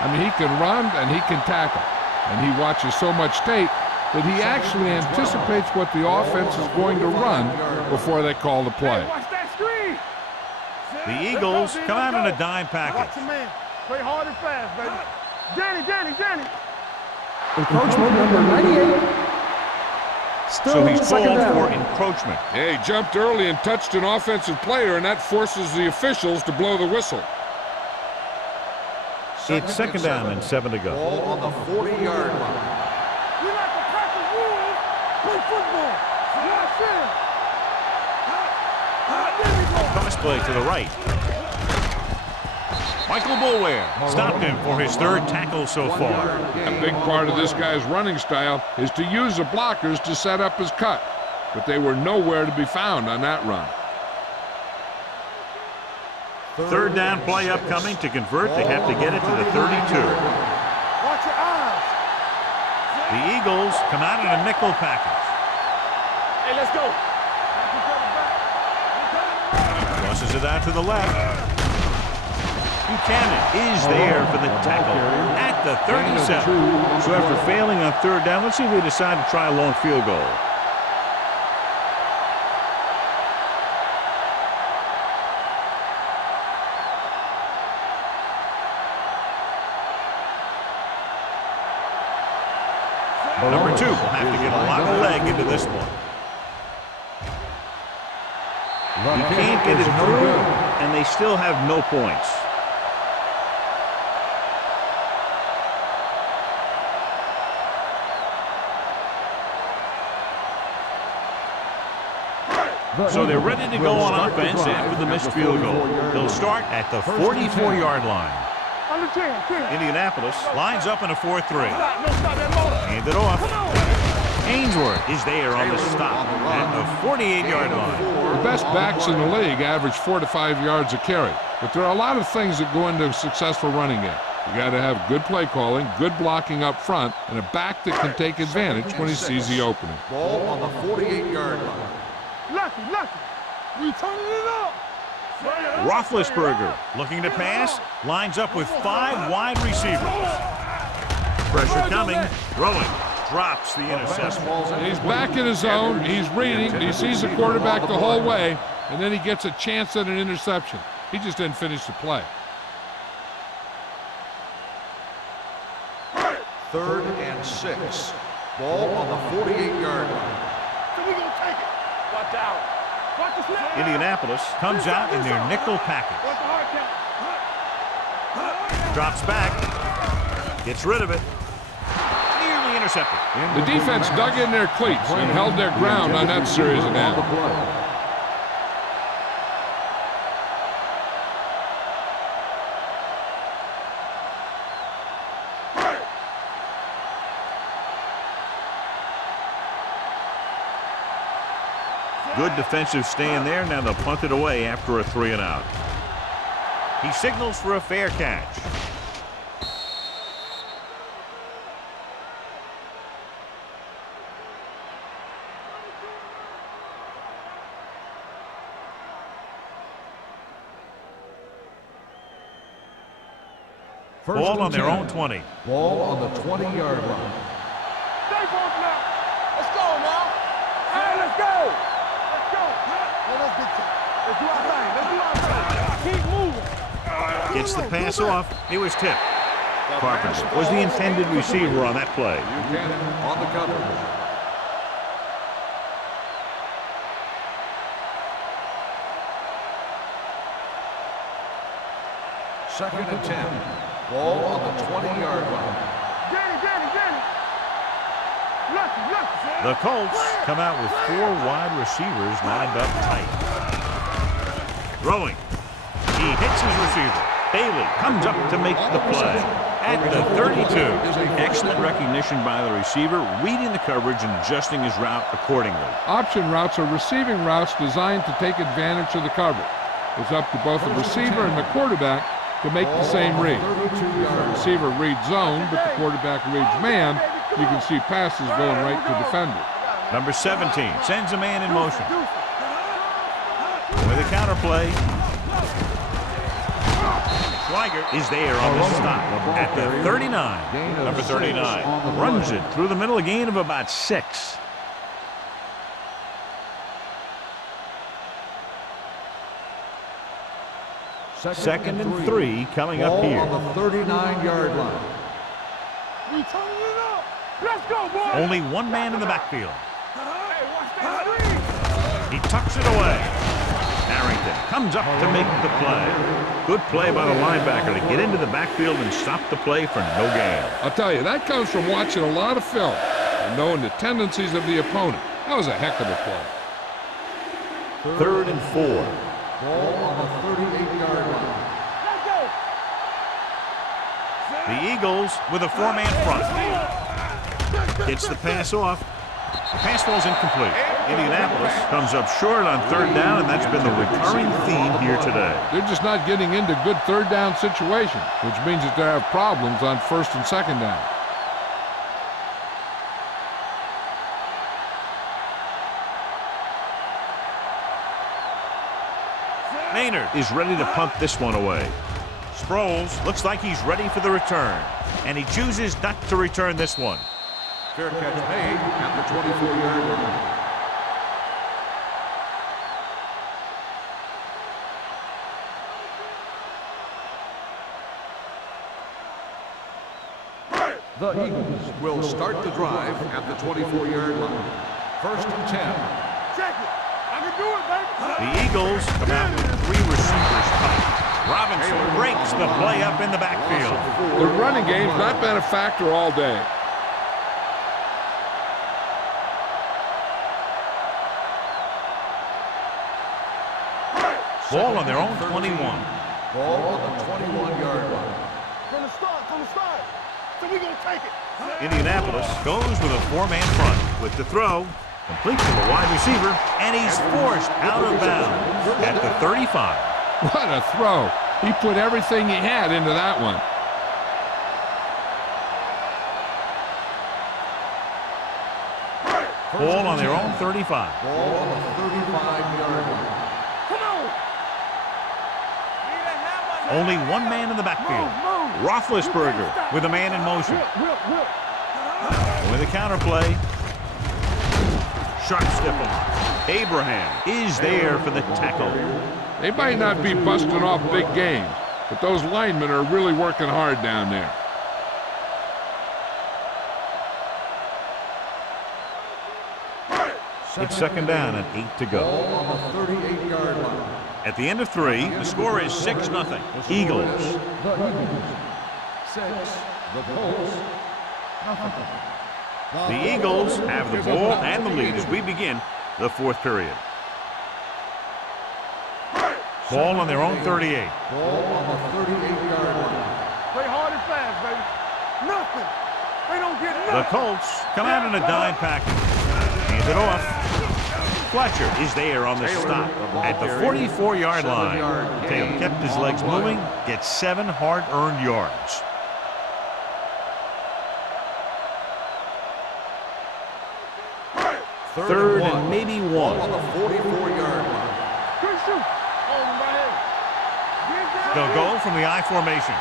I mean, he can run and he can tackle, and he watches so much tape that he actually anticipates what the offense is going to run before they call the play. Hey, watch that screen. The Eagles come out in a dime Watch package. your man. Play hard and fast, baby. Danny. Encroachment number 98. Still So he's second called down. for encroachment. Yeah, he jumped early and touched an offensive player, and that forces the officials to blow the whistle. It's second down and 7 to go. Ball on the 40-yard line. We like to practice rules. Play football. Watch him. There we go. Cross play to the right. Michael Boulware stopped him for his third tackle so far. A big part of this guy's running style is to use the blockers to set up his cut, but they were nowhere to be found on that run. Third down play upcoming. To convert, they have to get it to the 32. Watch your eyes. The Eagles come out in a nickel package. Hey, let's go. Crosses it out to the left. Buchanan is there for the tackle at the 37. So after failing on third down, let's see if they decide to try a long field goal. Number 2 will have to get a lot of leg into this one. He can't get it through, and they still have no points. So they're ready to go on offense after the missed field goal. They'll start at the 44-yard line. Under 10. Indianapolis lines up in a 4-3. Stop that motor. Hand it off. Come on. Ainsworth is there on the stop at the 48-yard line. The best backs in the league average 4 to 5 yards a carry, but there are a lot of things that go into a successful running game. You got to have good play calling, good blocking up front, and a back that can take advantage when he sees the opening. Ball on the 48-yard line. Lucky. We turning it up. Roethlisberger looking to pass, lines up with 5 wide receivers. Pressure coming, throwing, drops the interception. He's back in his zone, he's reading, he sees the quarterback the whole way, and then he gets a chance at an interception. He just didn't finish the play. 3rd and 6. Ball on the 48-yard line. So we gonna take it. Watch out. Watch the snap. Indianapolis comes out in their nickel package. Watch the hard count. Drops back, gets rid of it, nearly intercepted. The defense dug in their cleats and held their ground on that series of downs. Good defensive stand there. Now they'll punt it away after a 3-and-out. He signals for a fair catch. Ball on their own 20. Ball on the 20-yard line. Stay close now. Let's go now. Hey, let's go. Let's get to it. Let's do our thing. Keep moving. Gets the pass off. It was tipped. Carpenter was the intended receiver on that play. Buchanan on the coverage. Second and 10. Ball on the 20-yard line. Get it. Lucky. The Colts come out with 4 wide receivers lined up tight. Throwing. He hits his receiver. Bailey comes up to make the play. At the 32. Excellent recognition by the receiver, reading the coverage and adjusting his route accordingly. Option routes are receiving routes designed to take advantage of the coverage. It's up to both the receiver and the quarterback to make the same read. If the receiver reads zone, but the quarterback reads man, you can see passes going right to defenders. Number 17 sends a man in motion. With a counter play. Schweiger is there on the stop at the 39. Number 39 runs it through the middle, a gain of about 6. Second and 3 coming up here. Ball on the 39-yard line. We turning it up. Let's go, boy. Only one man in the backfield. Hey, watch that. He tucks it away. Harrington comes up to make the play. Good play by the linebacker to get into the backfield and stop the play for no gain. I'll tell you, that comes from watching a lot of film and knowing the tendencies of the opponent. That was a heck of a play. 3rd and 4. Ball on the 38-yard line. Let's go. The Eagles with a 4-man front. Gets the pass off. The pass falls incomplete. Indianapolis comes up short on 3rd down, and that's been the recurring theme here today. They're just not getting into good 3rd down situations, which means that they have problems on 1st and 2nd down. Maynard is ready to punt this one away. Sproles looks like he's ready for the return, and he chooses not to return this one. Fair catch made at the 24-yard line. The Eagles will start the drive at the 24-yard line. 1st and 10. Check it. I can do it, baby. The Eagles come out with 3 receivers tight. Robinson breaks the play up in the backfield. The running game's not been a factor all day. Ball on their own 21. Ball on the 21-yard line. From the start. and we gonna take it. Indianapolis goes with a four-man front with the throw. Complete to the wide receiver, and he's forced out of bounds at the 35. What a throw. He put everything he had into that one. Ball on their own 35. Ball on the 35-yard line. Come on. Only one man in the backfield. Roethlisberger with a man in motion. With a counter play. Sharp step on. Abraham is there for the tackle. They might not be busting off big games, but those linemen are really working hard down there. It's second down and 8 to go. Ball on the 38-yard line. At the end of 3, the score is 6-0. Eagles. 6. The Colts. The Eagles have the ball and the lead as we begin the fourth period. Ball on their own 38. Ball on the 38-yard line. Play hard and fast, baby. Nothing. They don't get nothing. The Colts come out in a dime package. Hands it off. Fletcher is there on the stop at the 44-yard line. Taylor kept his legs moving, gets 7 hard-earned yards. Third and maybe 1. Ball on the 44-yard line. Good shoot. Oh, my head. They'll go from the I formation.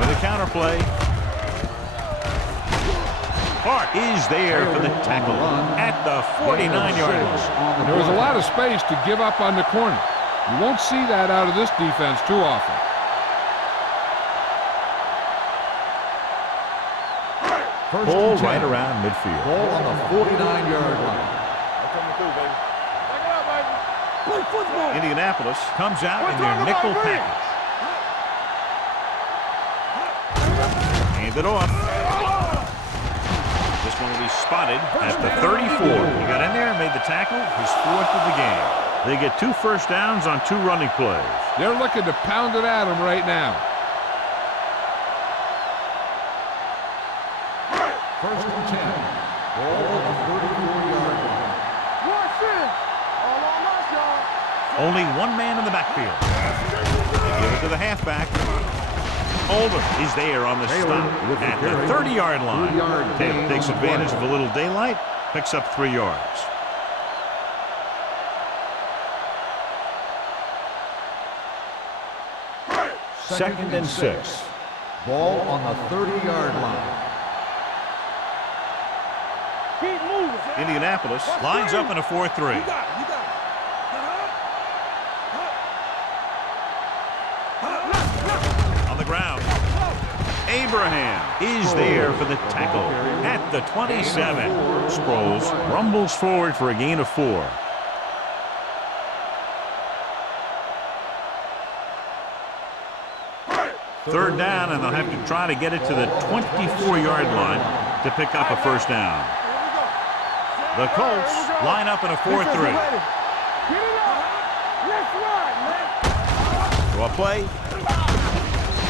With a counter play. Hart is there for the tackle at the 49-yard line. There was a lot of space to give up on the corner. You won't see that out of this defense too often. Ball right around midfield. Ball on the 49-yard line. Coming through, baby. Back it up, baby. Play football. Indianapolis comes out in their nickel package. Hand it off. This one will be spotted at the 34. He got in there and made the tackle, his 4th of the game. They get 2 first downs on 2 running plays. They're looking to pound it at him right now. First and 10. Ball on the 34-yard line. Watch it. All on us, y'all. Only one man in the backfield. They give it to the halfback. Oldham is there on the stop at the 30-yard line. Taylor takes advantage of a little daylight, picks up 3 yards. Second and 6. Ball on the 30-yard line. Keep moving. Indianapolis lines up in a 4-3. You got it. You got it. On the ground. Abraham is there for the tackle at the 27. Sproles rumbles forward for a gain of 4. Third down, and they'll have to try to get it to the 24-yard line to pick up a first down. The Colts line up in a 4-3. Get it up. Let's ride, man. Throw a play.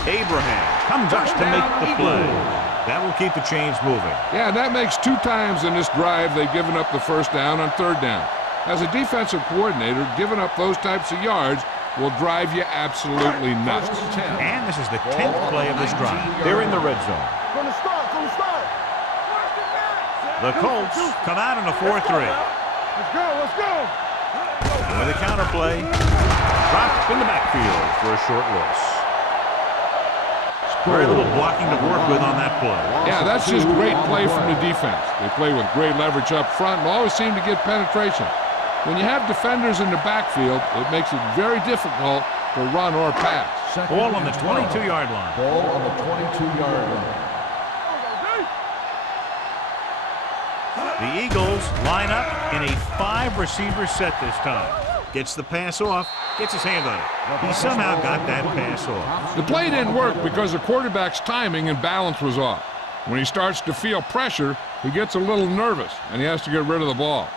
Abraham comes up to make the play. That will keep the chains moving. Yeah, that makes 2 times in this drive they've given up the first down on 3rd down. As a defensive coordinator, giving up those types of yards will drive you absolutely nuts. And this is the 10th play of this drive. They're in the red zone. From the start. The Colts come out in a 4-3. Let's go. And with a counter play, dropped in the backfield for a short loss. Very little blocking to work with on that play. Yeah, that's just great play from the defense. They play with great leverage up front and always seem to get penetration. When you have defenders in the backfield, it makes it very difficult to run or pass. Ball on the 22-yard line. Ball on the 22-yard line. The Eagles line up in a 5-receiver set this time. Gets the pass off, gets his hand on it. He somehow got that pass off. The play didn't work because the quarterback's timing and balance was off. When he starts to feel pressure, he gets a little nervous, and he has to get rid of the ball.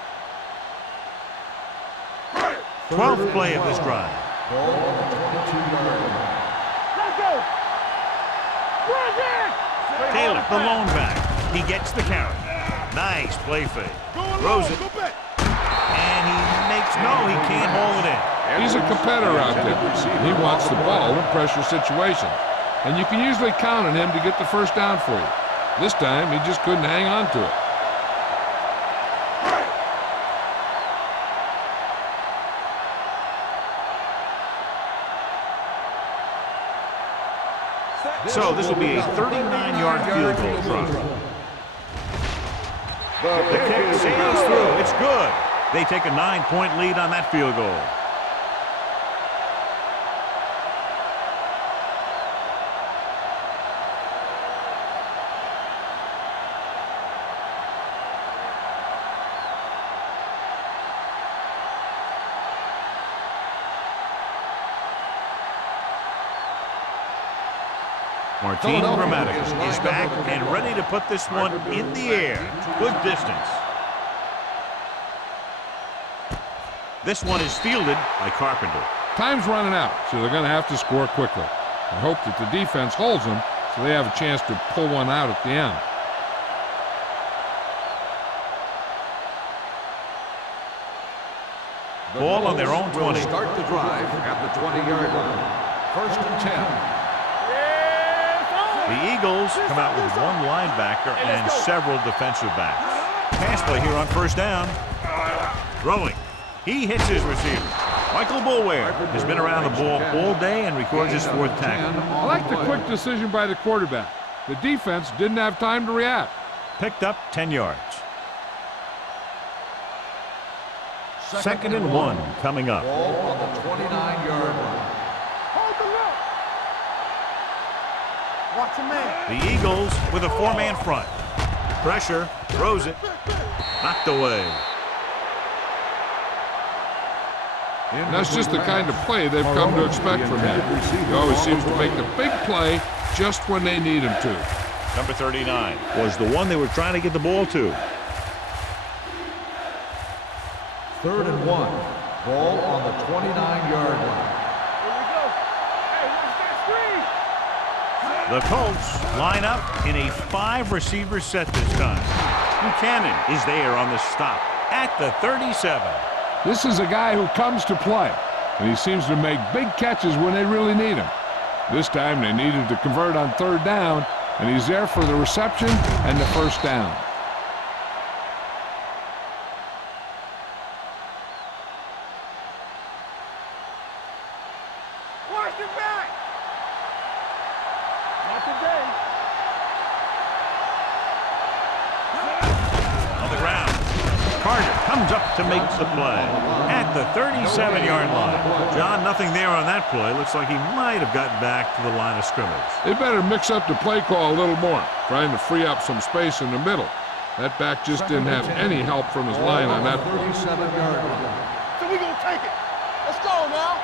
12th play of this drive. Ball on the 22-yard line. Let's go. Bring it. Taylor, the lone back. He gets the carry. Nice play fake. Throws it. And he makes he can't hold it in. He's a competitor out there. He wants the ball in pressure situations. And you can usually count on him to get the first down for you. This time, he just couldn't hang on to it. So this will be a 39-yard field goal try. The kick sails through. It's good. They take a 9-point lead on that field goal. Martin Gramatic is back and ready to put this one in the air. Good distance. This one is fielded by Carpenter. Time's running out, so they're going to have to score quickly. I hope that the defense holds them so they have a chance to pull one out at the end. Ball on their own 20. Start the drive at the 20-yard line. 1st and 10. The Eagles come out with one linebacker and several defensive backs. Pass play here on 1st down. Throwing. He hits his receiver. Michael Boulware has been around the ball all day and records his 4th tackle. I like the quick decision by the quarterback. The defense didn't have time to react. Picked up 10 yards. 2nd and 1 coming up. Ball on the 29-yard line. Hold the look. Watch a man. The Eagles with a 4-man front. Pressure, throws it, knocked away. And that's just the kind of play they've come to expect from him. He always seems to make the big play just when they need him to. Number 39 was the one they were trying to get the ball to. 3rd and 1. Ball on the 29-yard line. Here we go. Hey, watch that screen. The Colts line up in a 5-receiver set this time. Buchanan is there on the stop at the 37. This is a guy who comes to play, and he seems to make big catches when they really need him. This time they needed to convert on 3rd down, and he's there for the reception and the 1st down. Watch it back. Not today. On the ground. Carter comes up to make the play at the 37-yard line. John, nothing there on that play. Looks like he might have gotten back to the line of scrimmage. They better mix up the play call a little more, trying to free up some space in the middle. That back just didn't have any help from his line on that play. 37-yard line. So we gonna take it. Let's go now.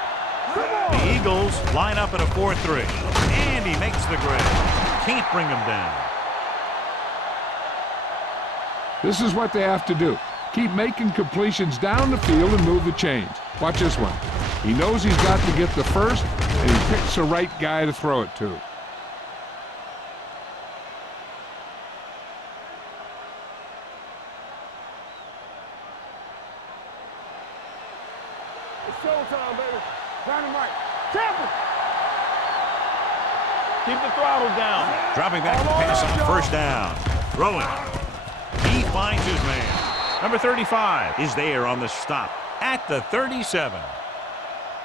Come on. The Eagles line up in a 4-3. And he makes the grab. Can't bring him down. This is what they have to do. Keep making completions down the field and move the chains. Watch this one. He knows he's got to get the first, and he picks the right guy to throw it to. It's showtime, baby. Dynamite. Tampa. Keep the throttle down. Dropping back to pass on 1st down. Throwing. He finds his man. Number 35 is there on the stop at the 37.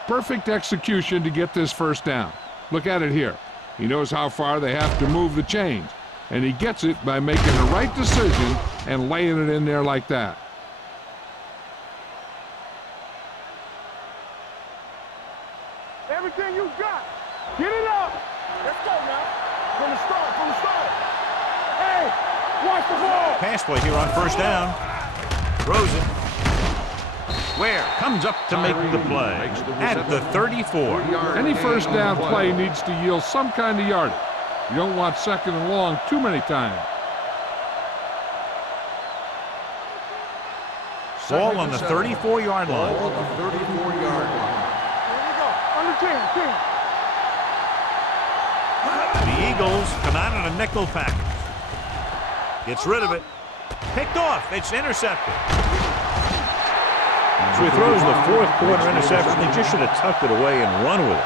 Perfect execution to get this 1st down. Look at it here. He knows how far they have to move the chains, and he gets it by making the right decision and laying it in there like that. Everything you got. Get it up. Let's go now. From the start. Hey, watch the ball. Pass play here on 1st down. Throws it. Ware comes up to make the play at the 34. Any 1st down play needs to yield some kind of yardage. You don't want 2nd and long too many times. Ball on the 34-yard line. Ball on the 34-yard line. Here we go. Under 10. The Eagles come out in a nickel package. Gets rid of it. Picked off. It's intercepted. So he throws the fourth quarter interception. They just should have tucked it away and run with it.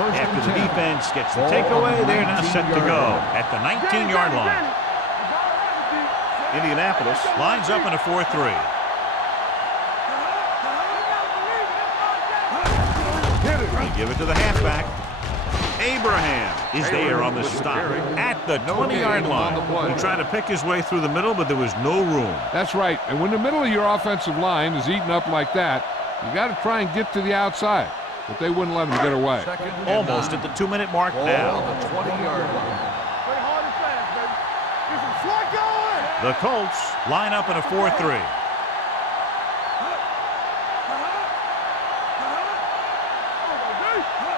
After the defense gets the takeaway, they're now set to go at the 19-yard line. Indianapolis lines up in a 4-3. They give it to the halfback. Abraham is there on the stop at the 20-yard line. He tried to pick his way through the middle, but there was no room. That's right. And when the middle of your offensive line is eaten up like that, you got to try and get to the outside. But they wouldn't let him get away. Almost at the 2-minute mark now. On the 20-yard line. Play hard and fast, baby. Get some slack going. The Colts line up in a 4-3.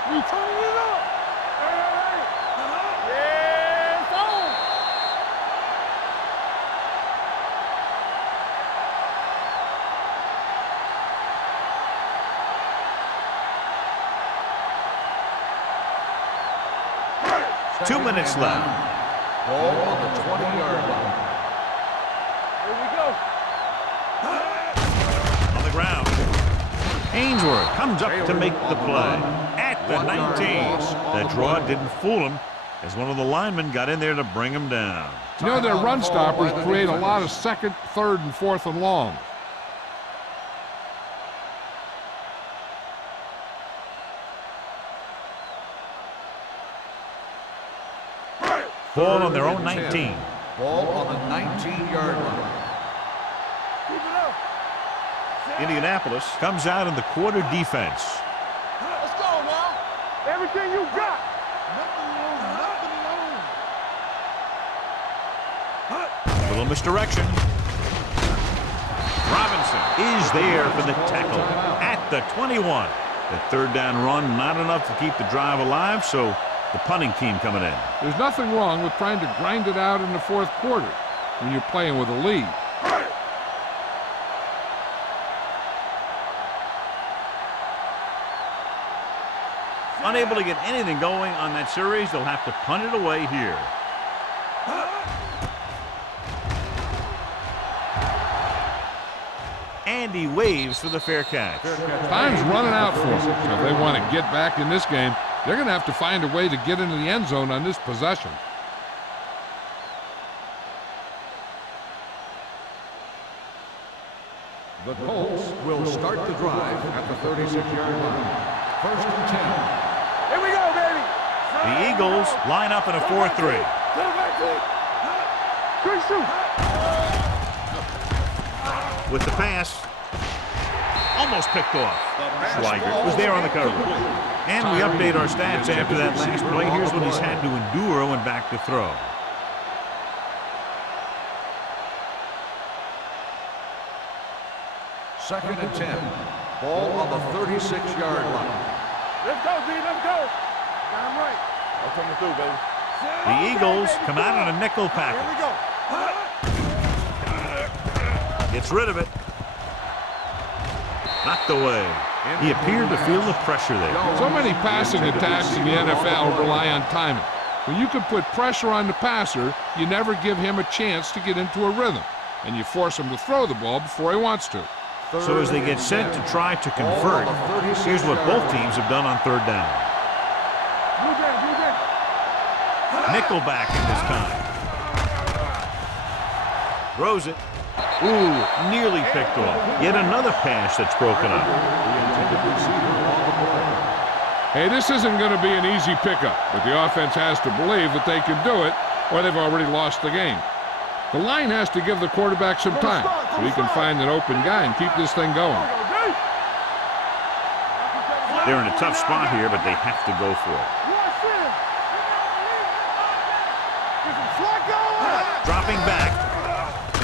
We turning it up. Yes, on. Two minutes left. Ball on the 20-yard line. Here we go. On the ground. Ainsworth comes up to make the play at the 19. That draw didn't fool him as one of the linemen got in there to bring him down. You know, their run stoppers create a lot of second, third, and fourth and long. Ball on their own 19. Ball on the 19-yard line. Keep it up. Indianapolis comes out in the quarter defense. Let's go now. Everything you got. A little misdirection. Robinson is there for the tackle at the 21. The third down run not enough to keep the drive alive, so the punting team coming in. There's nothing wrong with trying to grind it out in the fourth quarter when you're playing with a lead. Unable to get anything going on that series, they'll have to punt it away here. And he waves for the fair catch. Time's running out for them. So if they want to get back in this game, they're going to have to find a way to get into the end zone on this possession. The Colts will start the drive at the 36-yard line. First and 10. Here we go, baby. The Eagles line up in a 4-3. Good shoot. With the pass, almost picked off. Schweiger was there on the cover. And we update our stats after that last play. Here's what he's had to endure when back to throw. Second and 10. Ball on the 36-yard line. Let's go, D. Let's go. Damn right. I'm coming through, baby. The Eagles come out in a nickel Here package. we go. Gets rid of it. Knocked away. He appeared to feel the pressure there. So many passing attacks in the NFL rely on timing. When you can put pressure on the passer, you never give him a chance to get into a rhythm, and you force him to throw the ball before he wants to. So as they get set to try to convert, here's what both teams have done on third down. Nickelback at this time. Throws it. Ooh, nearly picked off. Yet another pass that's broken up. Hey, this isn't going to be an easy pickup, but the offense has to believe that they can do it, or they've already lost the game. The line has to give the quarterback some time so he can find an open guy and keep this thing going. They're in a tough spot here, but they have to go for it. Dropping back,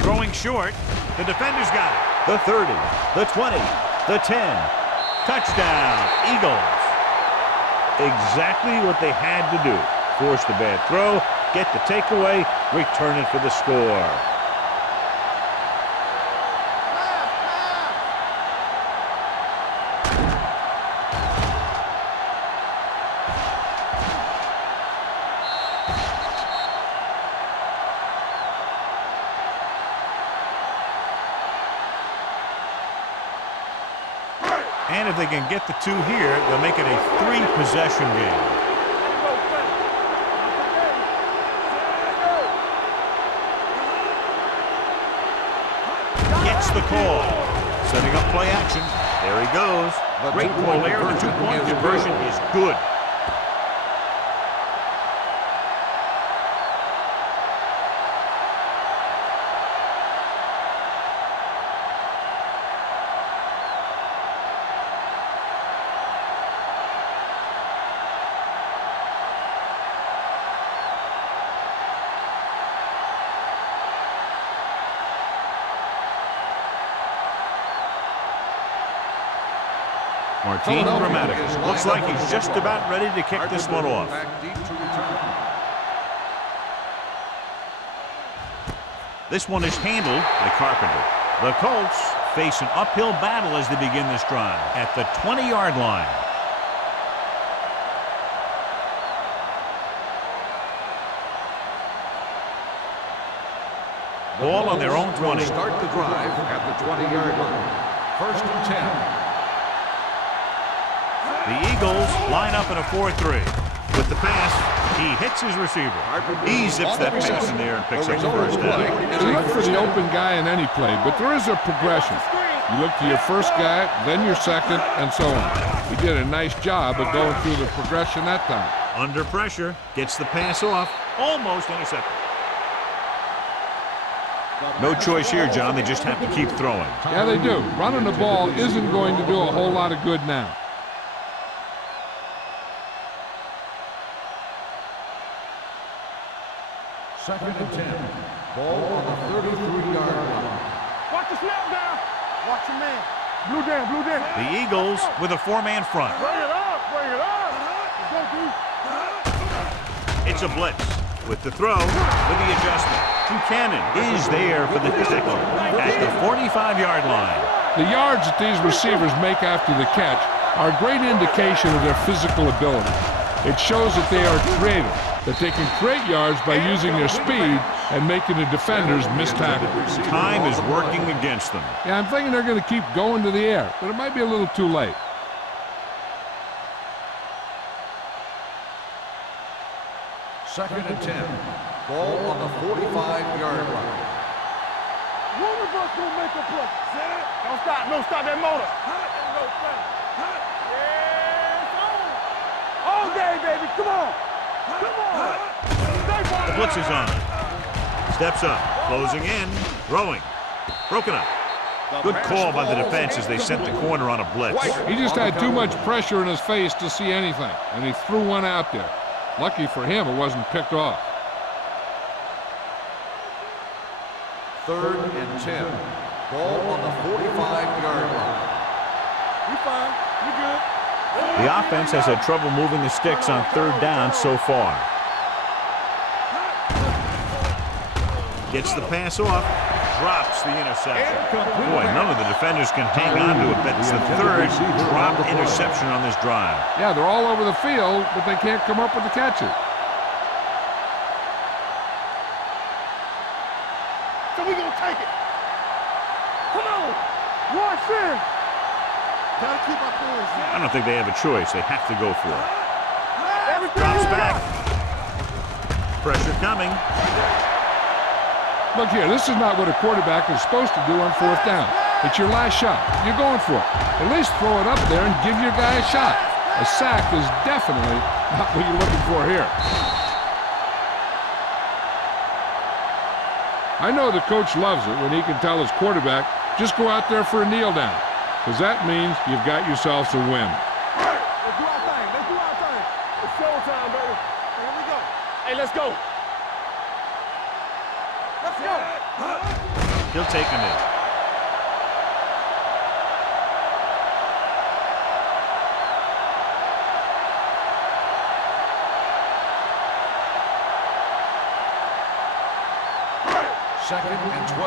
throwing short. The defender's got it. The 30, the 20, the 10. Touchdown, Eagles. Exactly what they had to do. Force the bad throw, get the takeaway, return it for the score. And if they can get the 2 here, they'll make it a 3-possession game. Gets the call. Setting up play action. There he goes. Great call there. The 2-point conversion is good. Martin Dramatic. Looks like he's just about ready to kick this one off. This one is handled by Carpenter. The Colts face an uphill battle as they begin this drive at the 20-yard line. Ball on their own 20. Start the drive at the 20-yard line. 1st and 10. The Eagles line up in a 4-3. With the pass, he hits his receiver. He zips that pass in the air and picks up the first down. You look for the open guy in any play, but there is a progression. You look to your first guy, then your second, and so on. He did a nice job of going through the progression that time. Under pressure, gets the pass off, almost intercepted. No choice here, John. They just have to keep throwing. Yeah, they do. Running the ball isn't going to do a whole lot of good now. Second and 10. Ball on the 33-yard line. Watch the snap down. Watch your man. Blue down, blue down. The Eagles with a 4-man front. Bring it up, bring it up. Let's go, It's a blitz. With the throw, with the adjustment. Buchanan is there for the tackle at the 45-yard line. The yards that these receivers make after the catch are a great indication of their physical ability. It shows that they are creative, that they can create yards by using their speed and making the defenders miss tackles. Time is working against them. Yeah, I'm thinking they're going to keep going to the air, but it might be a little too late. Second and 10. Ball on the 45-yard line. One of us will make a play. Don't stop, no stop that motor. Yeah, all day, baby, come on. Come on. The blitz is on. Steps up, closing in, throwing. Broken up. Good call by the defense as they sent the corner on a blitz. He just had too much pressure in his face to see anything, and he threw one out there. Lucky for him, it wasn't picked off. 3rd and 10. Ball on the 45-yard line. We fine. We good. The offense has had trouble moving the sticks on 3rd down so far. Gets the pass off, drops the interception. Boy, none of the defenders can hang on to it. That's the 3rd dropped interception on this drive. Yeah, they're all over the field, but they can't come up with the catches. So we gonna take it. Come on. Watch this. Gotta keep our poise. I don't think they have a choice. They have to go for it. Everything Drops you back. got. Pressure coming. Look here, this is not what a quarterback is supposed to do on 4th down. It's your last shot. You're going for it. At least throw it up there and give your guy a shot. A sack is definitely not what you're looking for here. I know the coach loves it when he can tell his quarterback, just go out there for a kneel down, because that means you've got yourselves a win. Let's do our thing. Let's do our thing. It's showtime, baby. Here we go. Hey, let's go. Let's go. He'll take him in. Second and 12.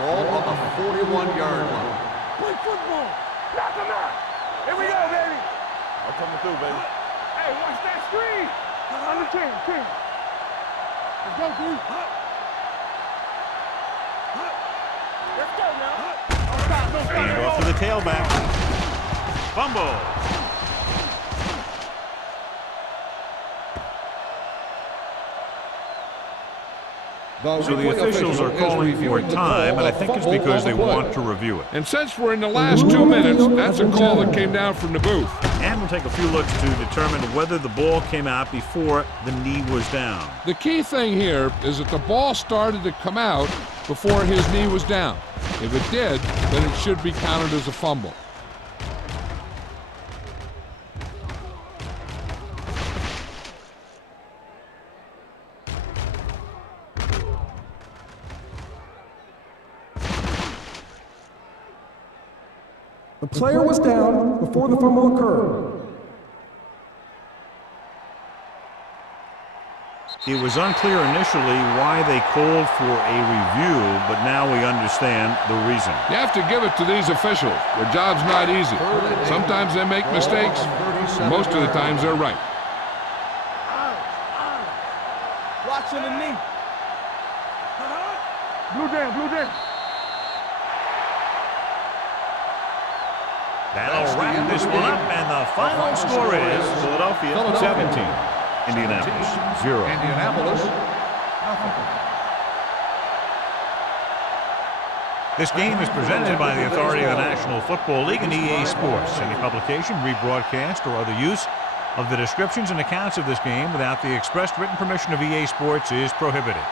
Ball on the 41-yard line. Play football. Knock him out. Here we go, baby. I'm coming through, baby. Hey, watch that screen. Under 10. Let's go, D. Let's go now. Don't stop. Hand off to the tailback. Fumble. So the officials are calling for time, and I think it's because they want to review it. And since we're in the last 2 minutes, that's a call that came down from the booth. And we'll take a few looks to determine whether the ball came out before the knee was down. The key thing here is that the ball started to come out before his knee was down. If it did, then it should be counted as a fumble. The player was down before the fumble occurred. It was unclear initially why they called for a review, but now we understand the reason. You have to give it to these officials. Their job's not easy. Sometimes they make mistakes. Most of the times they're right. Watching the knee. Blue down. That'll wrap this one up, and the final score is Philadelphia 17, Indianapolis 0. Indianapolis, nothing. This game is presented by the authority of the National Football League and EA Sports. Any publication, rebroadcast, or other use of the descriptions and accounts of this game without the expressed written permission of EA Sports is prohibited.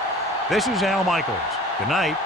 This is Al Michaels. Good night.